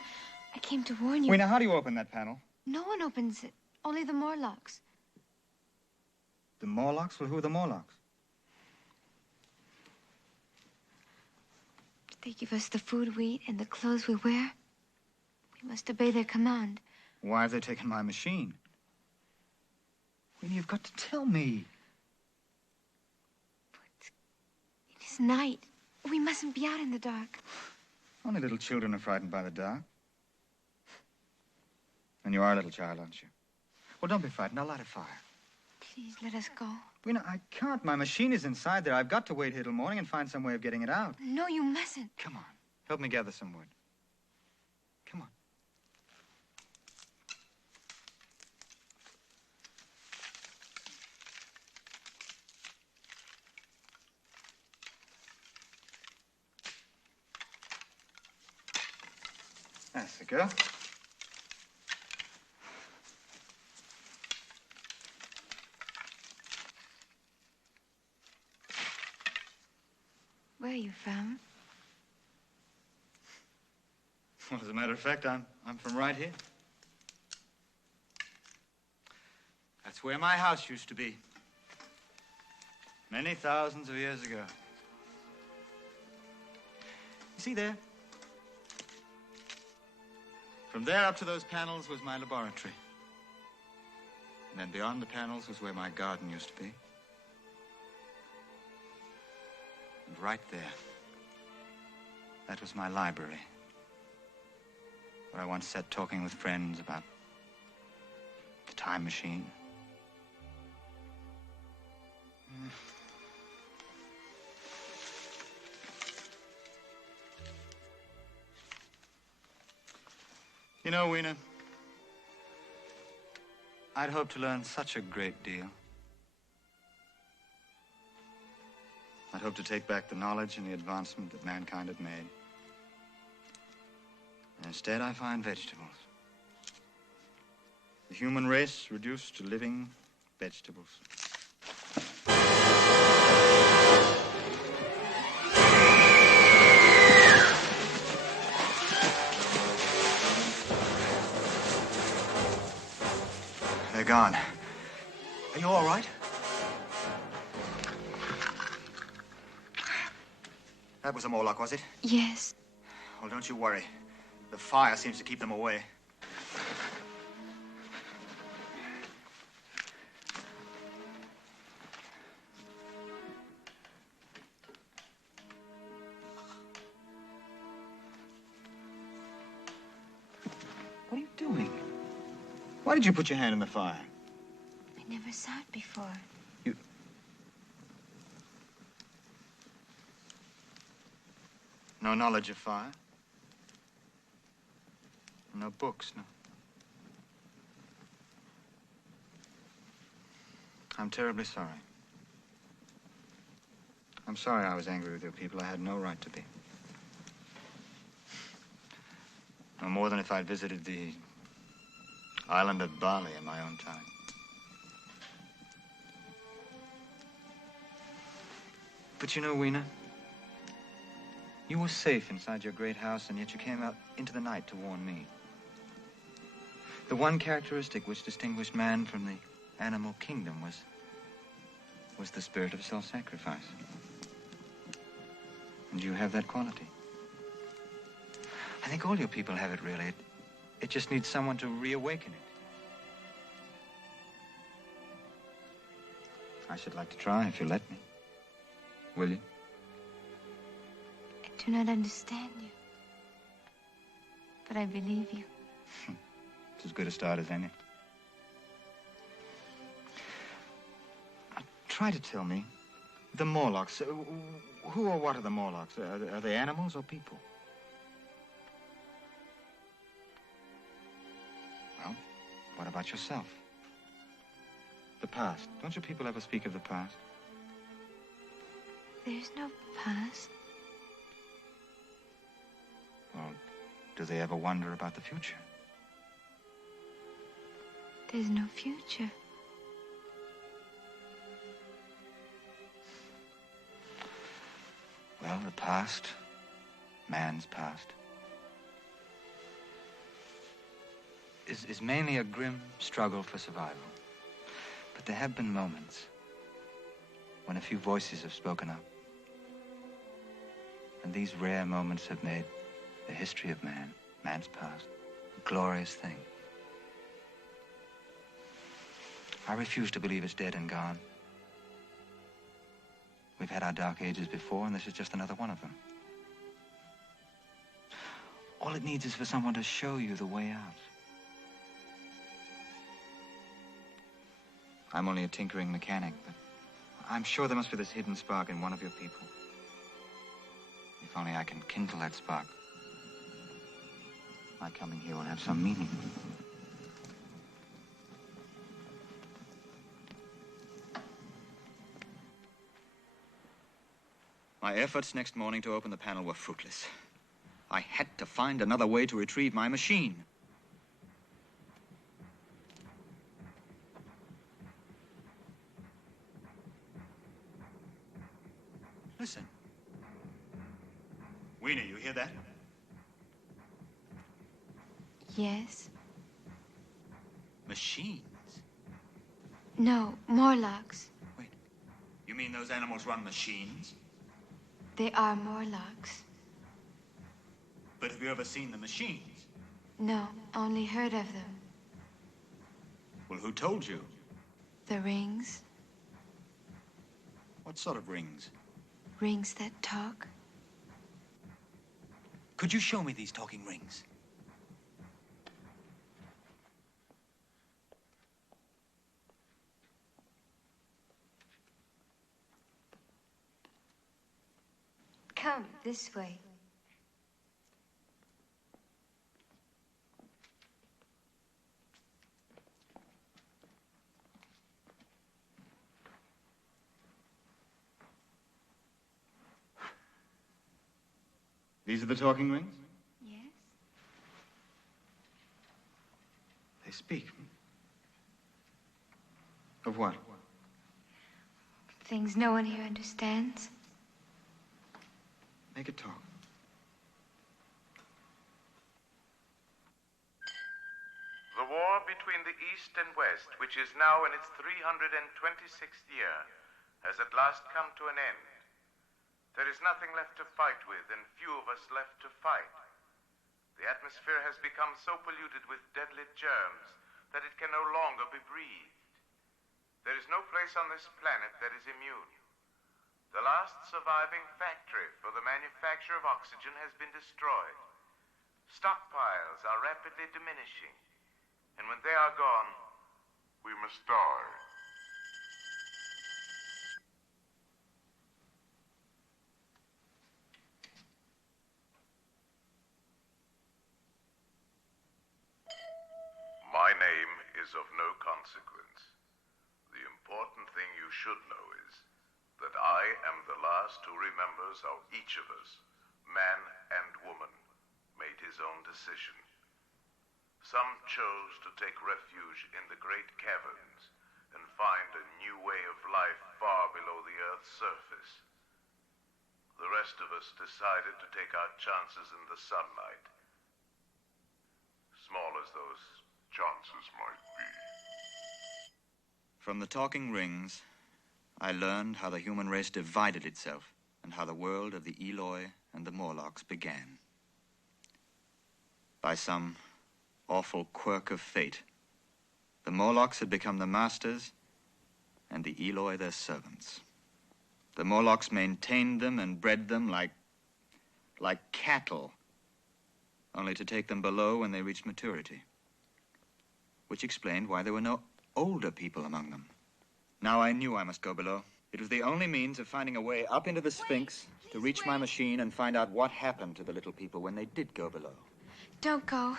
I came to warn you. Wait, now, how do you open that panel? No one opens it. Only the Morlocks. The Morlocks? Well, who are the Morlocks? They give us the food we eat and the clothes we wear. We must obey their command. Why have they taken my machine? Well, you've got to tell me. But it is night. We mustn't be out in the dark. Only little children are frightened by the dark. And you are a little child, aren't you? Well, don't be frightened. I'll light a fire. Please let us go. Weena, I can't. My machine is inside there. I've got to wait here till morning and find some way of getting it out. No, you mustn't. Come on. Help me gather some wood. Come on. That's the girl. Where are you from? Well, as a matter of fact, I'm from right here. That's where my house used to be. Many thousands of years ago. You see there? From there up to those panels was my laboratory. And then beyond the panels was where my garden used to be. And right there, that was my library, where I once sat talking with friends about the time machine. You know, Weena, I'd hoped to learn such a great deal. I'd hoped to take back the knowledge and the advancement that mankind had made. And instead, I find vegetables. The human race reduced to living vegetables. They're gone. Are you all right? That was a Morlock, was it? Yes. Well, don't you worry. The fire seems to keep them away. What are you doing? Why did you put your hand in the fire? I never saw it before. No knowledge of fire? No books, no. I'm terribly sorry. I'm sorry I was angry with your people. I had no right to be. No more than if I'd visited the island of Bali in my own time. But you know, Weena, you were safe inside your great house, and yet you came out into the night to warn me. The one characteristic which distinguished man from the animal kingdom was the spirit of self-sacrifice. And you have that quality. I think all your people have it, really. It just needs someone to reawaken it. I should like to try, if you let me. Will you? I do not understand you, but I believe you. It's as good a start as any. Now, try to tell me, the Morlocks, who or what are the Morlocks? Are they animals or people? Well, what about yourself? The past. Don't your people ever speak of the past? There's no past. Well, do they ever wonder about the future? There's no future. Well, the past, man's past, is mainly a grim struggle for survival. But there have been moments when a few voices have spoken up. And these rare moments have made the history of man, man's past, a glorious thing. I refuse to believe it's dead and gone. We've had our dark ages before, and this is just another one of them. All it needs is for someone to show you the way out. I'm only a tinkering mechanic, but I'm sure there must be this hidden spark in one of your people. If only I can kindle that spark, my coming here will have some meaning. My efforts next morning to open the panel were fruitless. I had to find another way to retrieve my machine. Listen. Weena, you hear that? Yes. Machines? No, Morlocks. Wait. You mean those animals run machines? They are Morlocks. But have you ever seen the machines? No, only heard of them. Well, who told you? The rings. What sort of rings? Rings that talk. Could you show me these talking rings? Come this way. These are the talking rings? Yes. They speak. Of what? Things no one here understands. Make it talk. The war between the East and West, which is now in its 326th year, has at last come to an end. There is nothing left to fight with, and few of us left to fight. The atmosphere has become so polluted with deadly germs that it can no longer be breathed. There is no place on this planet that is immune. The last surviving factory for the manufacture of oxygen has been destroyed. Stockpiles are rapidly diminishing, and when they are gone, we must die. My name is of no consequence. The important thing you should know is that I am the last who remembers how each of us, man and woman, made his own decision. Some chose to take refuge in the great caverns and find a new way of life far below the Earth's surface. The rest of us decided to take our chances in the sunlight, small as those chances might be. From the talking rings, I learned how the human race divided itself and how the world of the Eloi and the Morlocks began. By some awful quirk of fate, the Morlocks had become the masters and the Eloi their servants. The Morlocks maintained them and bred them like cattle, only to take them below when they reached maturity, which explained why there were no older people among them. Now I knew I must go below. It was the only means of finding a way up into the Sphinx to reach my machine and find out what happened to the little people when they did go below. Don't go.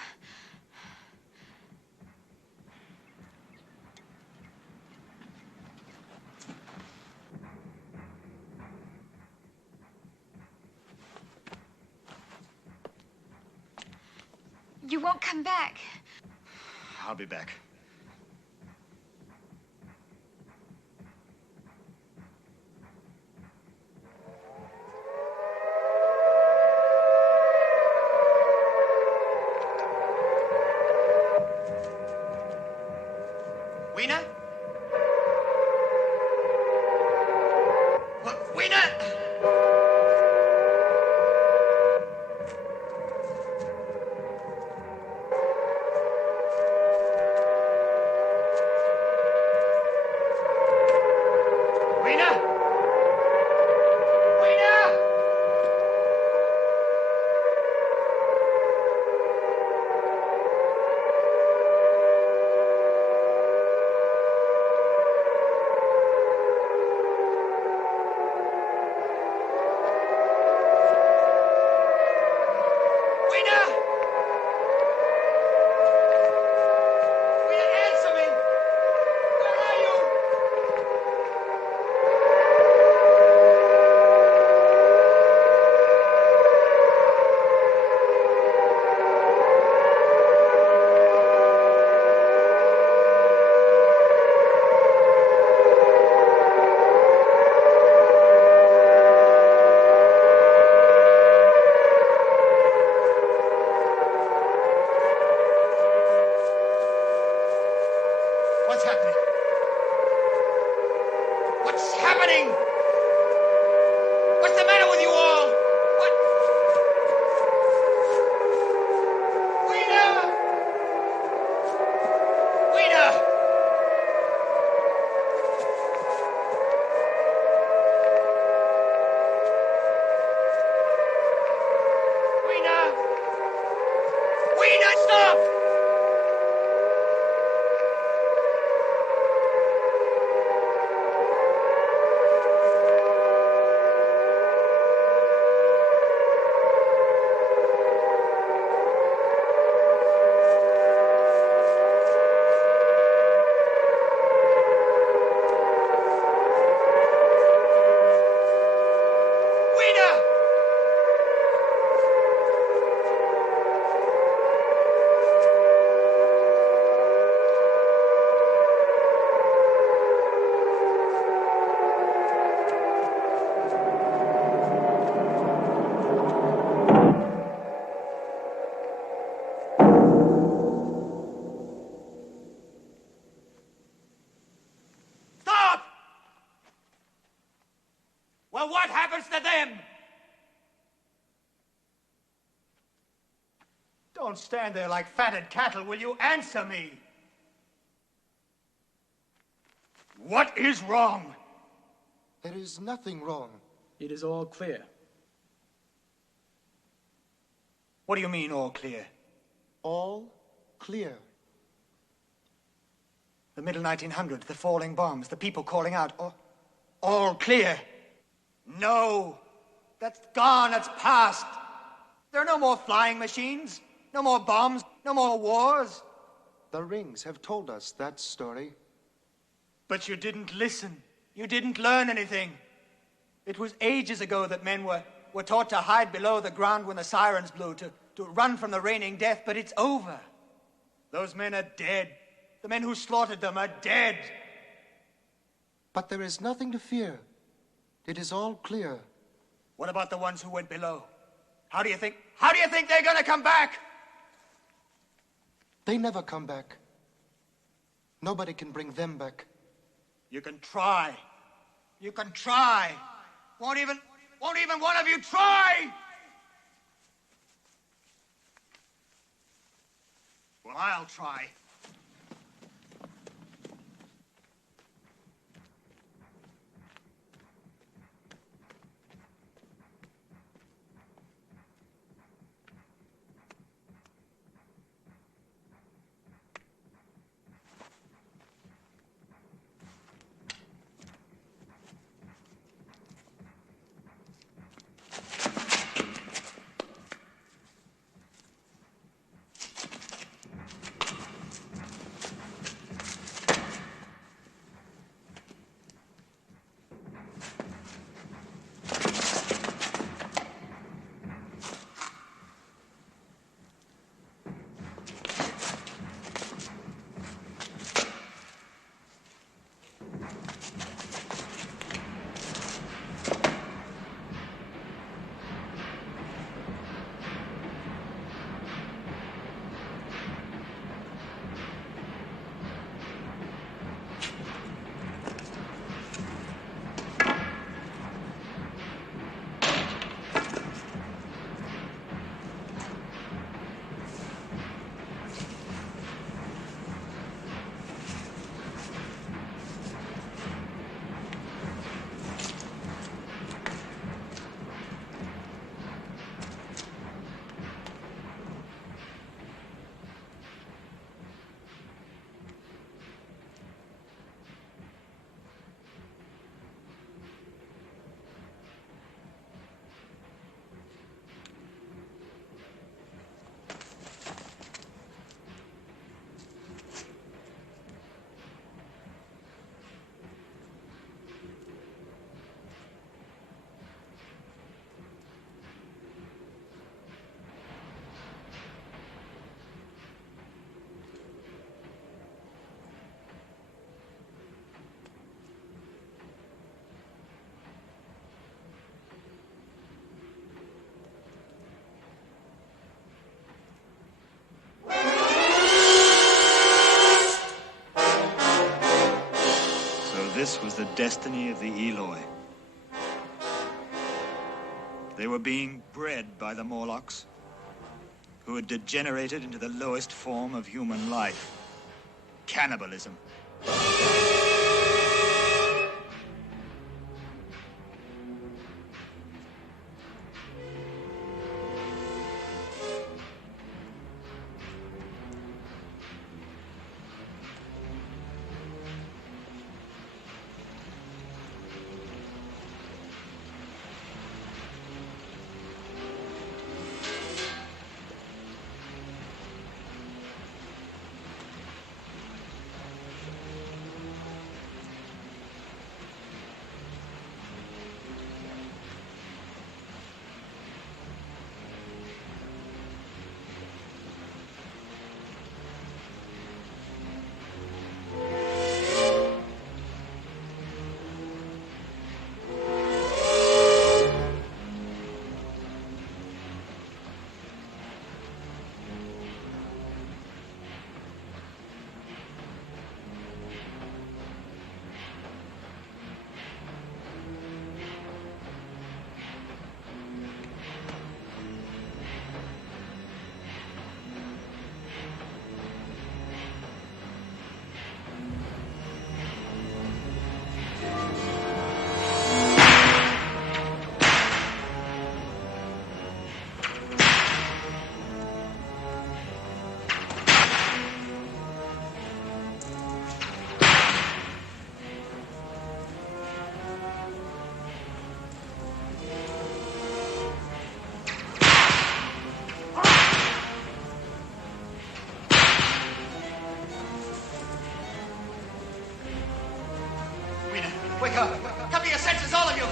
You won't come back. I'll be back. Weena? What? Weena! What's happening? What's happening? What's the matter with you all? What? Weena! Weena! Weena! Weena, stop! Well, what happens to them? Don't stand there like fatted cattle. Will you answer me? What is wrong? There is nothing wrong. It is all clear. What do you mean, all clear? All clear. The middle 1900s, the falling bombs, the people calling out, all clear. No, that's gone, that's past. There are no more flying machines, no more bombs, no more wars. The rings have told us that story. But you didn't listen. You didn't learn anything. It was ages ago that men were taught to hide below the ground when the sirens blew, to run from the raining death, but it's over. Those men are dead. The men who slaughtered them are dead. But there is nothing to fear. It is all clear. What about the ones who went below? How do you think they're gonna come back? They never come back. Nobody can bring them back. You can try. You can try. Won't even one of you try? Well, I'll try. This was the destiny of the Eloi. They were being bred by the Morlocks, who had degenerated into the lowest form of human life, cannibalism. Wake up. Come to your senses, all of you.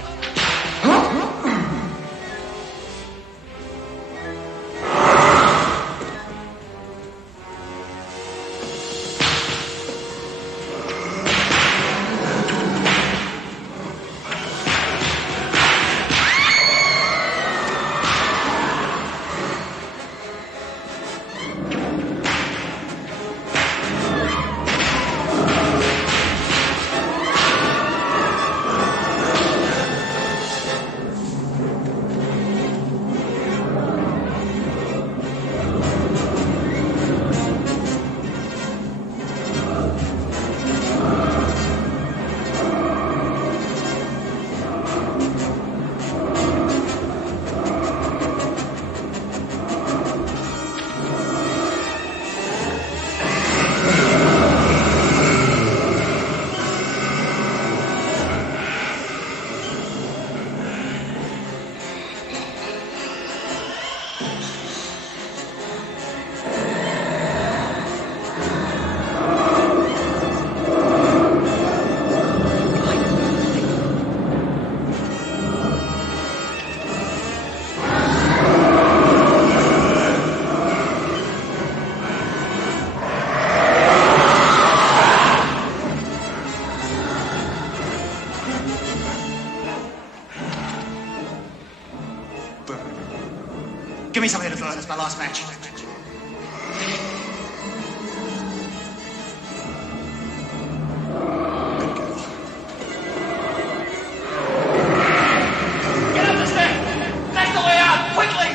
Give me something to throw. That's my last match. Get up the stairs! That's the way out! Quickly!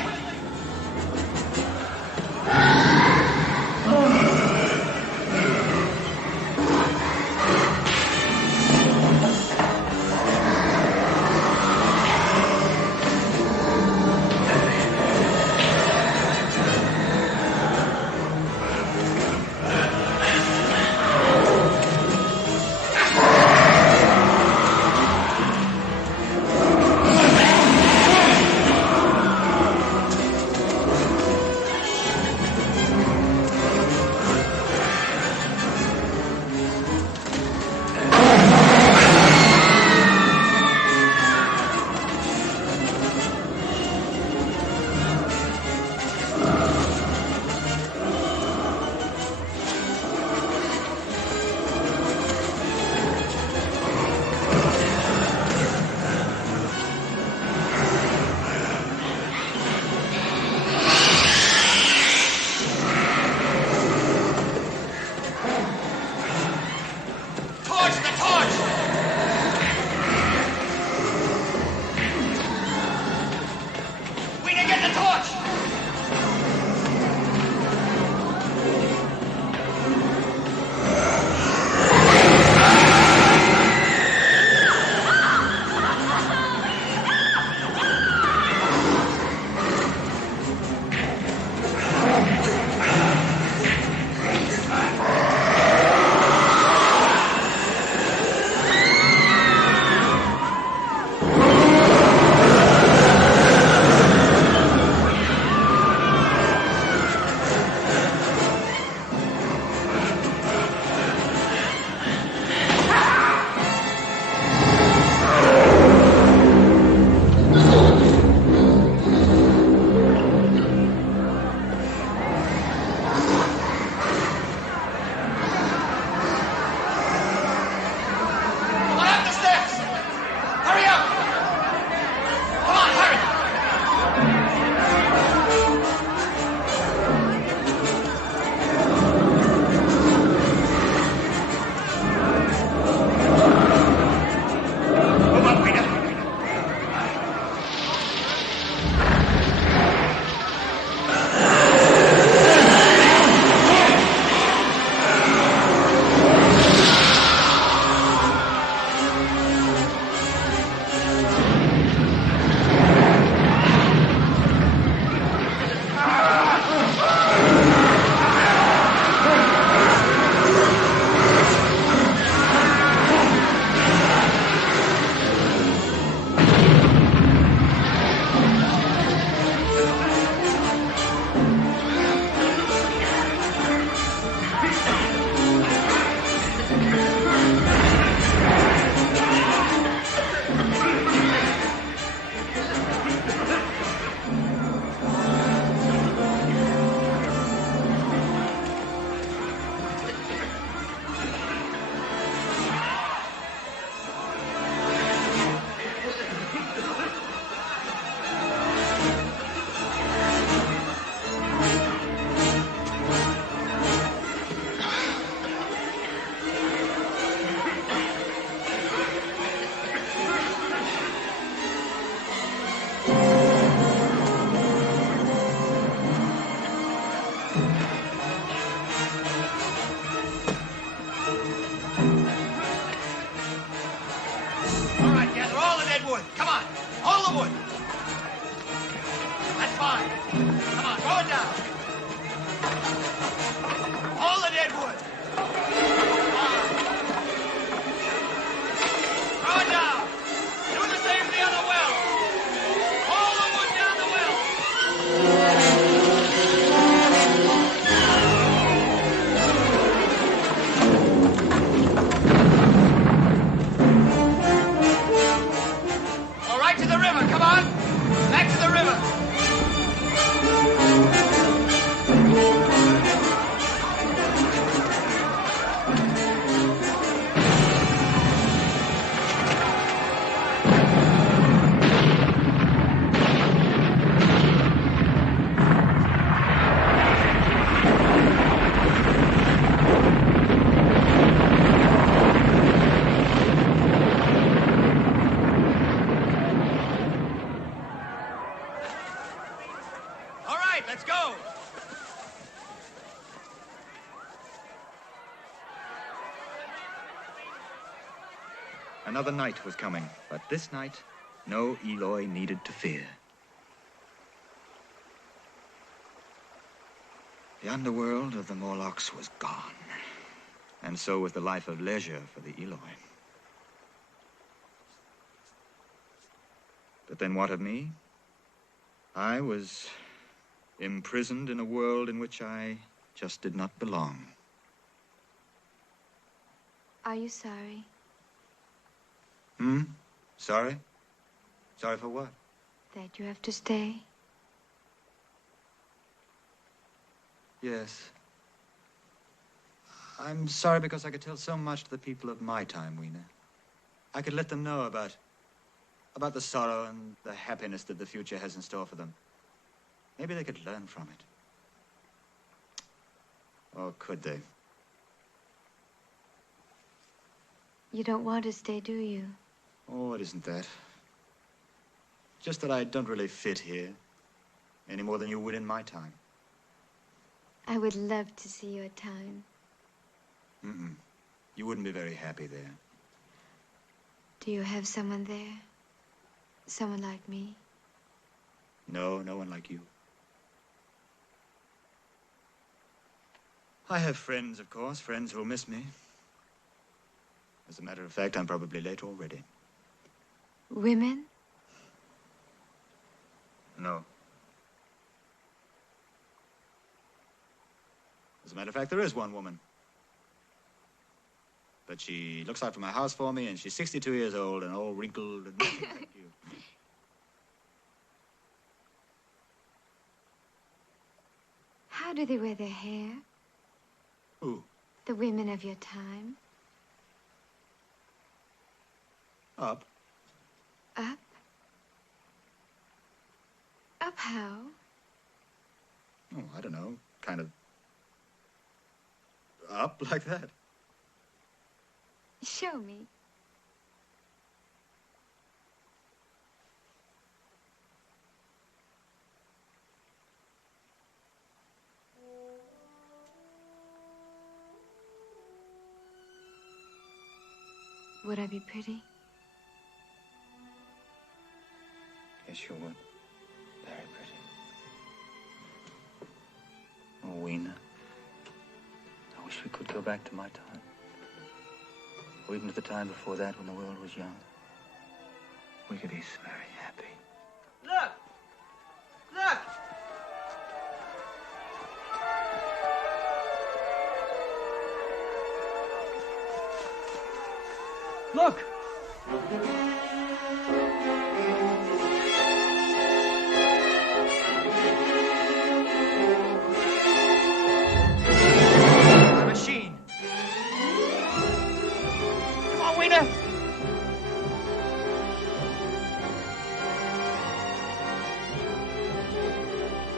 Another night was coming, but this night, no Eloy needed to fear. The underworld of the Morlocks was gone, and so was the life of leisure for the Eloy. But then what of me? I was imprisoned in a world in which I just did not belong. Are you sorry? Sorry? Sorry for what? That you have to stay? Yes. I'm sorry because I could tell so much to the people of my time, Weena. I could let them know about the sorrow and the happiness that the future has in store for them. Maybe they could learn from it. Or could they? You don't want to stay, do you? Oh, it isn't that. Just that I don't really fit here, any more than you would in my time. I would love to see your time. You wouldn't be very happy there. Do you have someone there? Someone like me? No, no one like you. I have friends, of course, friends who'll miss me. As a matter of fact, I'm probably late already. Women? No. As a matter of fact, there is one woman. But she looks after my house for me, and she's 62 years old and all wrinkled and nothing like you. How do they wear their hair? Who? The women of your time. Up. Up? Up how? Oh, I don't know. Kind of up like that. Show me. Would I be pretty? Yes, you would. Very pretty. Oh, Weena. I wish we could go back to my time. Or even to the time before that when the world was young. We could be very happy. Look! Look! Look! The machine. Come on, Weena.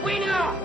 Weena!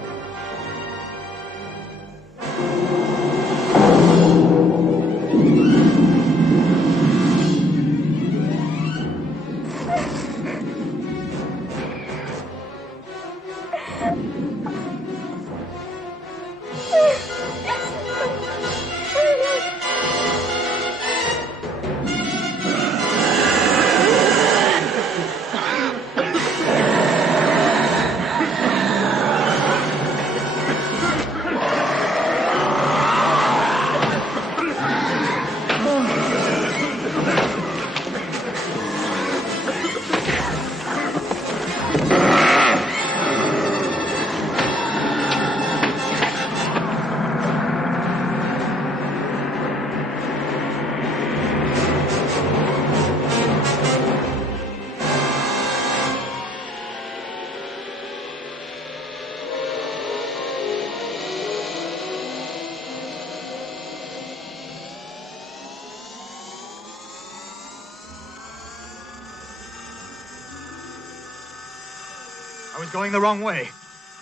I was going the wrong way.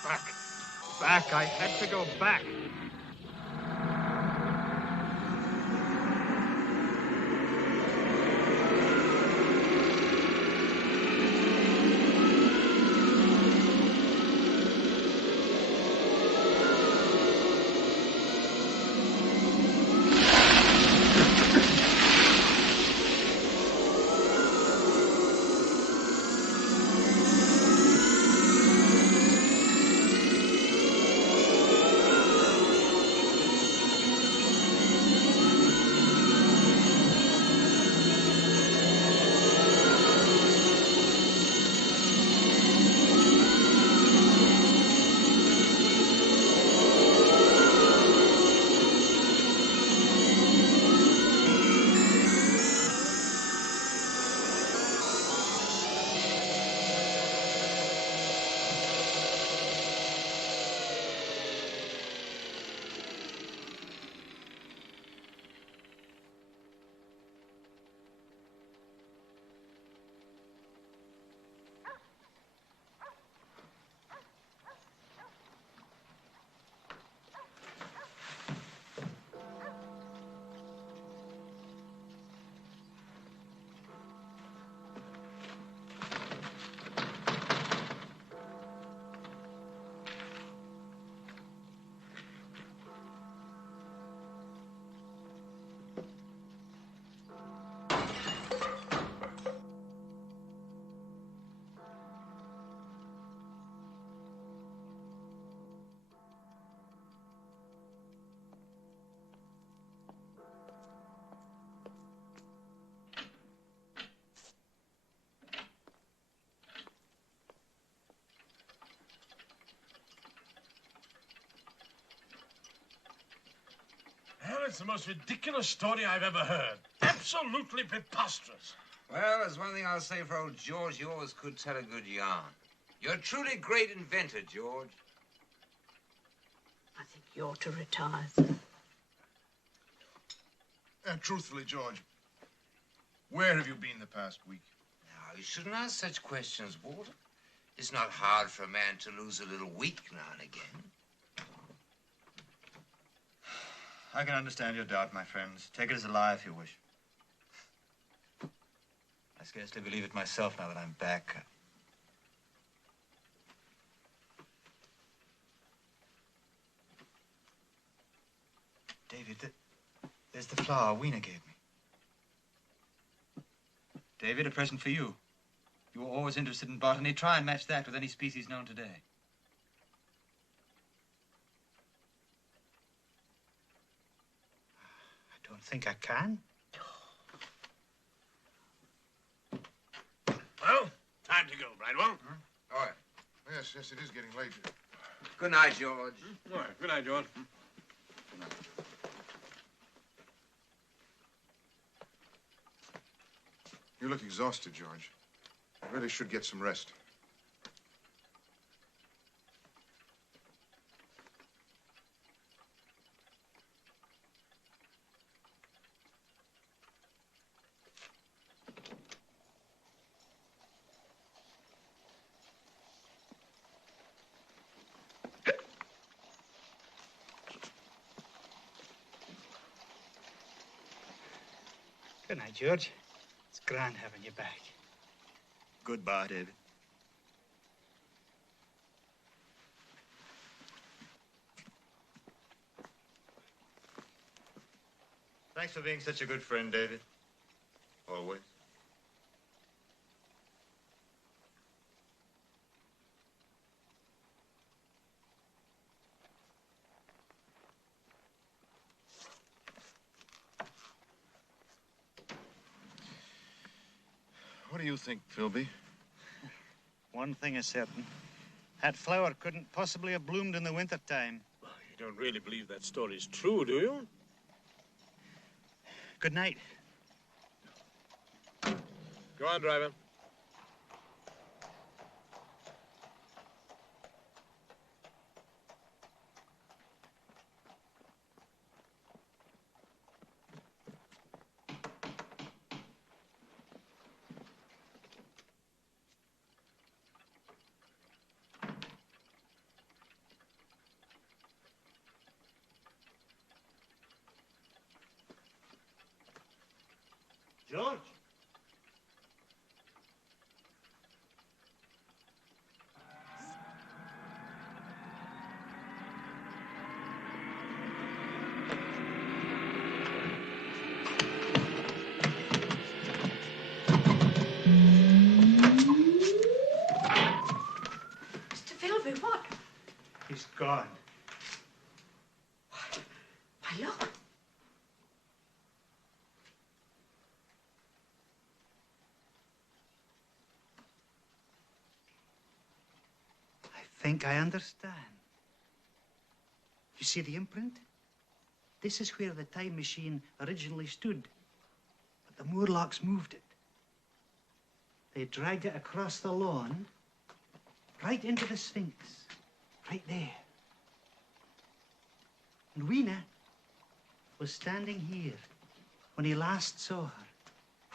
Back. Back. I had to go back. Well, it's the most ridiculous story I've ever heard. Absolutely preposterous. Well, there's one thing I'll say for old George. You always could tell a good yarn. You're a truly great inventor, George. I think you ought to retire, sir. Truthfully, George, where have you been the past week? Now, you shouldn't ask such questions, Walter. It's not hard for a man to lose a little week now and again. I can understand your doubt, my friends. Take it as a lie if you wish. I scarcely believe it myself now that I'm back. David, there's the flower Weena gave me. David, a present for you. You were always interested in botany. Try and match that with any species known today. I don't think I can. Well, time to go, Bridewell. All right. Yes, it is getting late. Good night, George. All right, good night, George. Good night. You look exhausted, George. You really should get some rest. Good night, George. It's grand having you back. Goodbye, David. Thanks for being such a good friend, David. Always. What do you think, Philby? One thing is certain. That flower couldn't possibly have bloomed in the winter time. Well, you don't really believe that story's true, do you? Good night. Go on, driver. George? What? He's gone. Why, look. I think I understand. You see the imprint? This is where the time machine originally stood, but the Moorlocks moved it. They dragged it across the lawn, right into the Sphinx, right there. And Weena was standing here when he last saw her,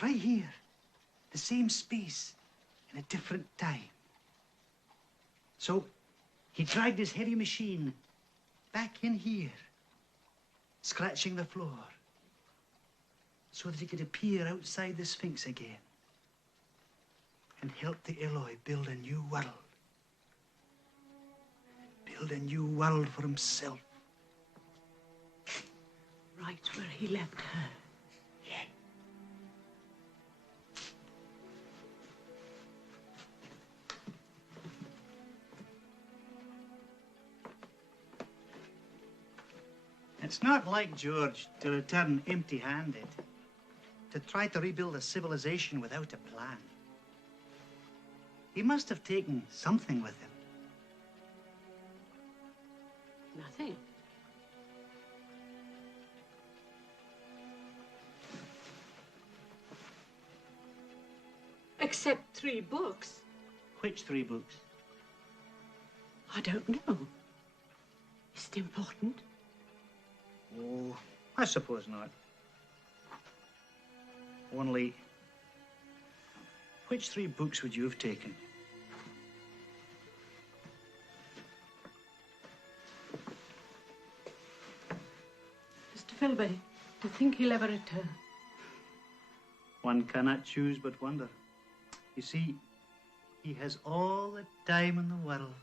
right here, the same space in a different time. So he dragged his heavy machine back in here, scratching the floor, so that he could appear outside the Sphinx again and help the Eloi build a new world. Build a new world for himself. Right where he left her. Yeah. It's not like George to return empty-handed, to try to rebuild a civilization without a plan. He must have taken something with him. Nothing. Except 3 books. Which 3 books? I don't know. Is it important? Oh, I suppose not. Only, which 3 books would you have taken? Mr. Philby, do you think he'll ever return? One cannot choose but wonder. You see, he has all the time in the world.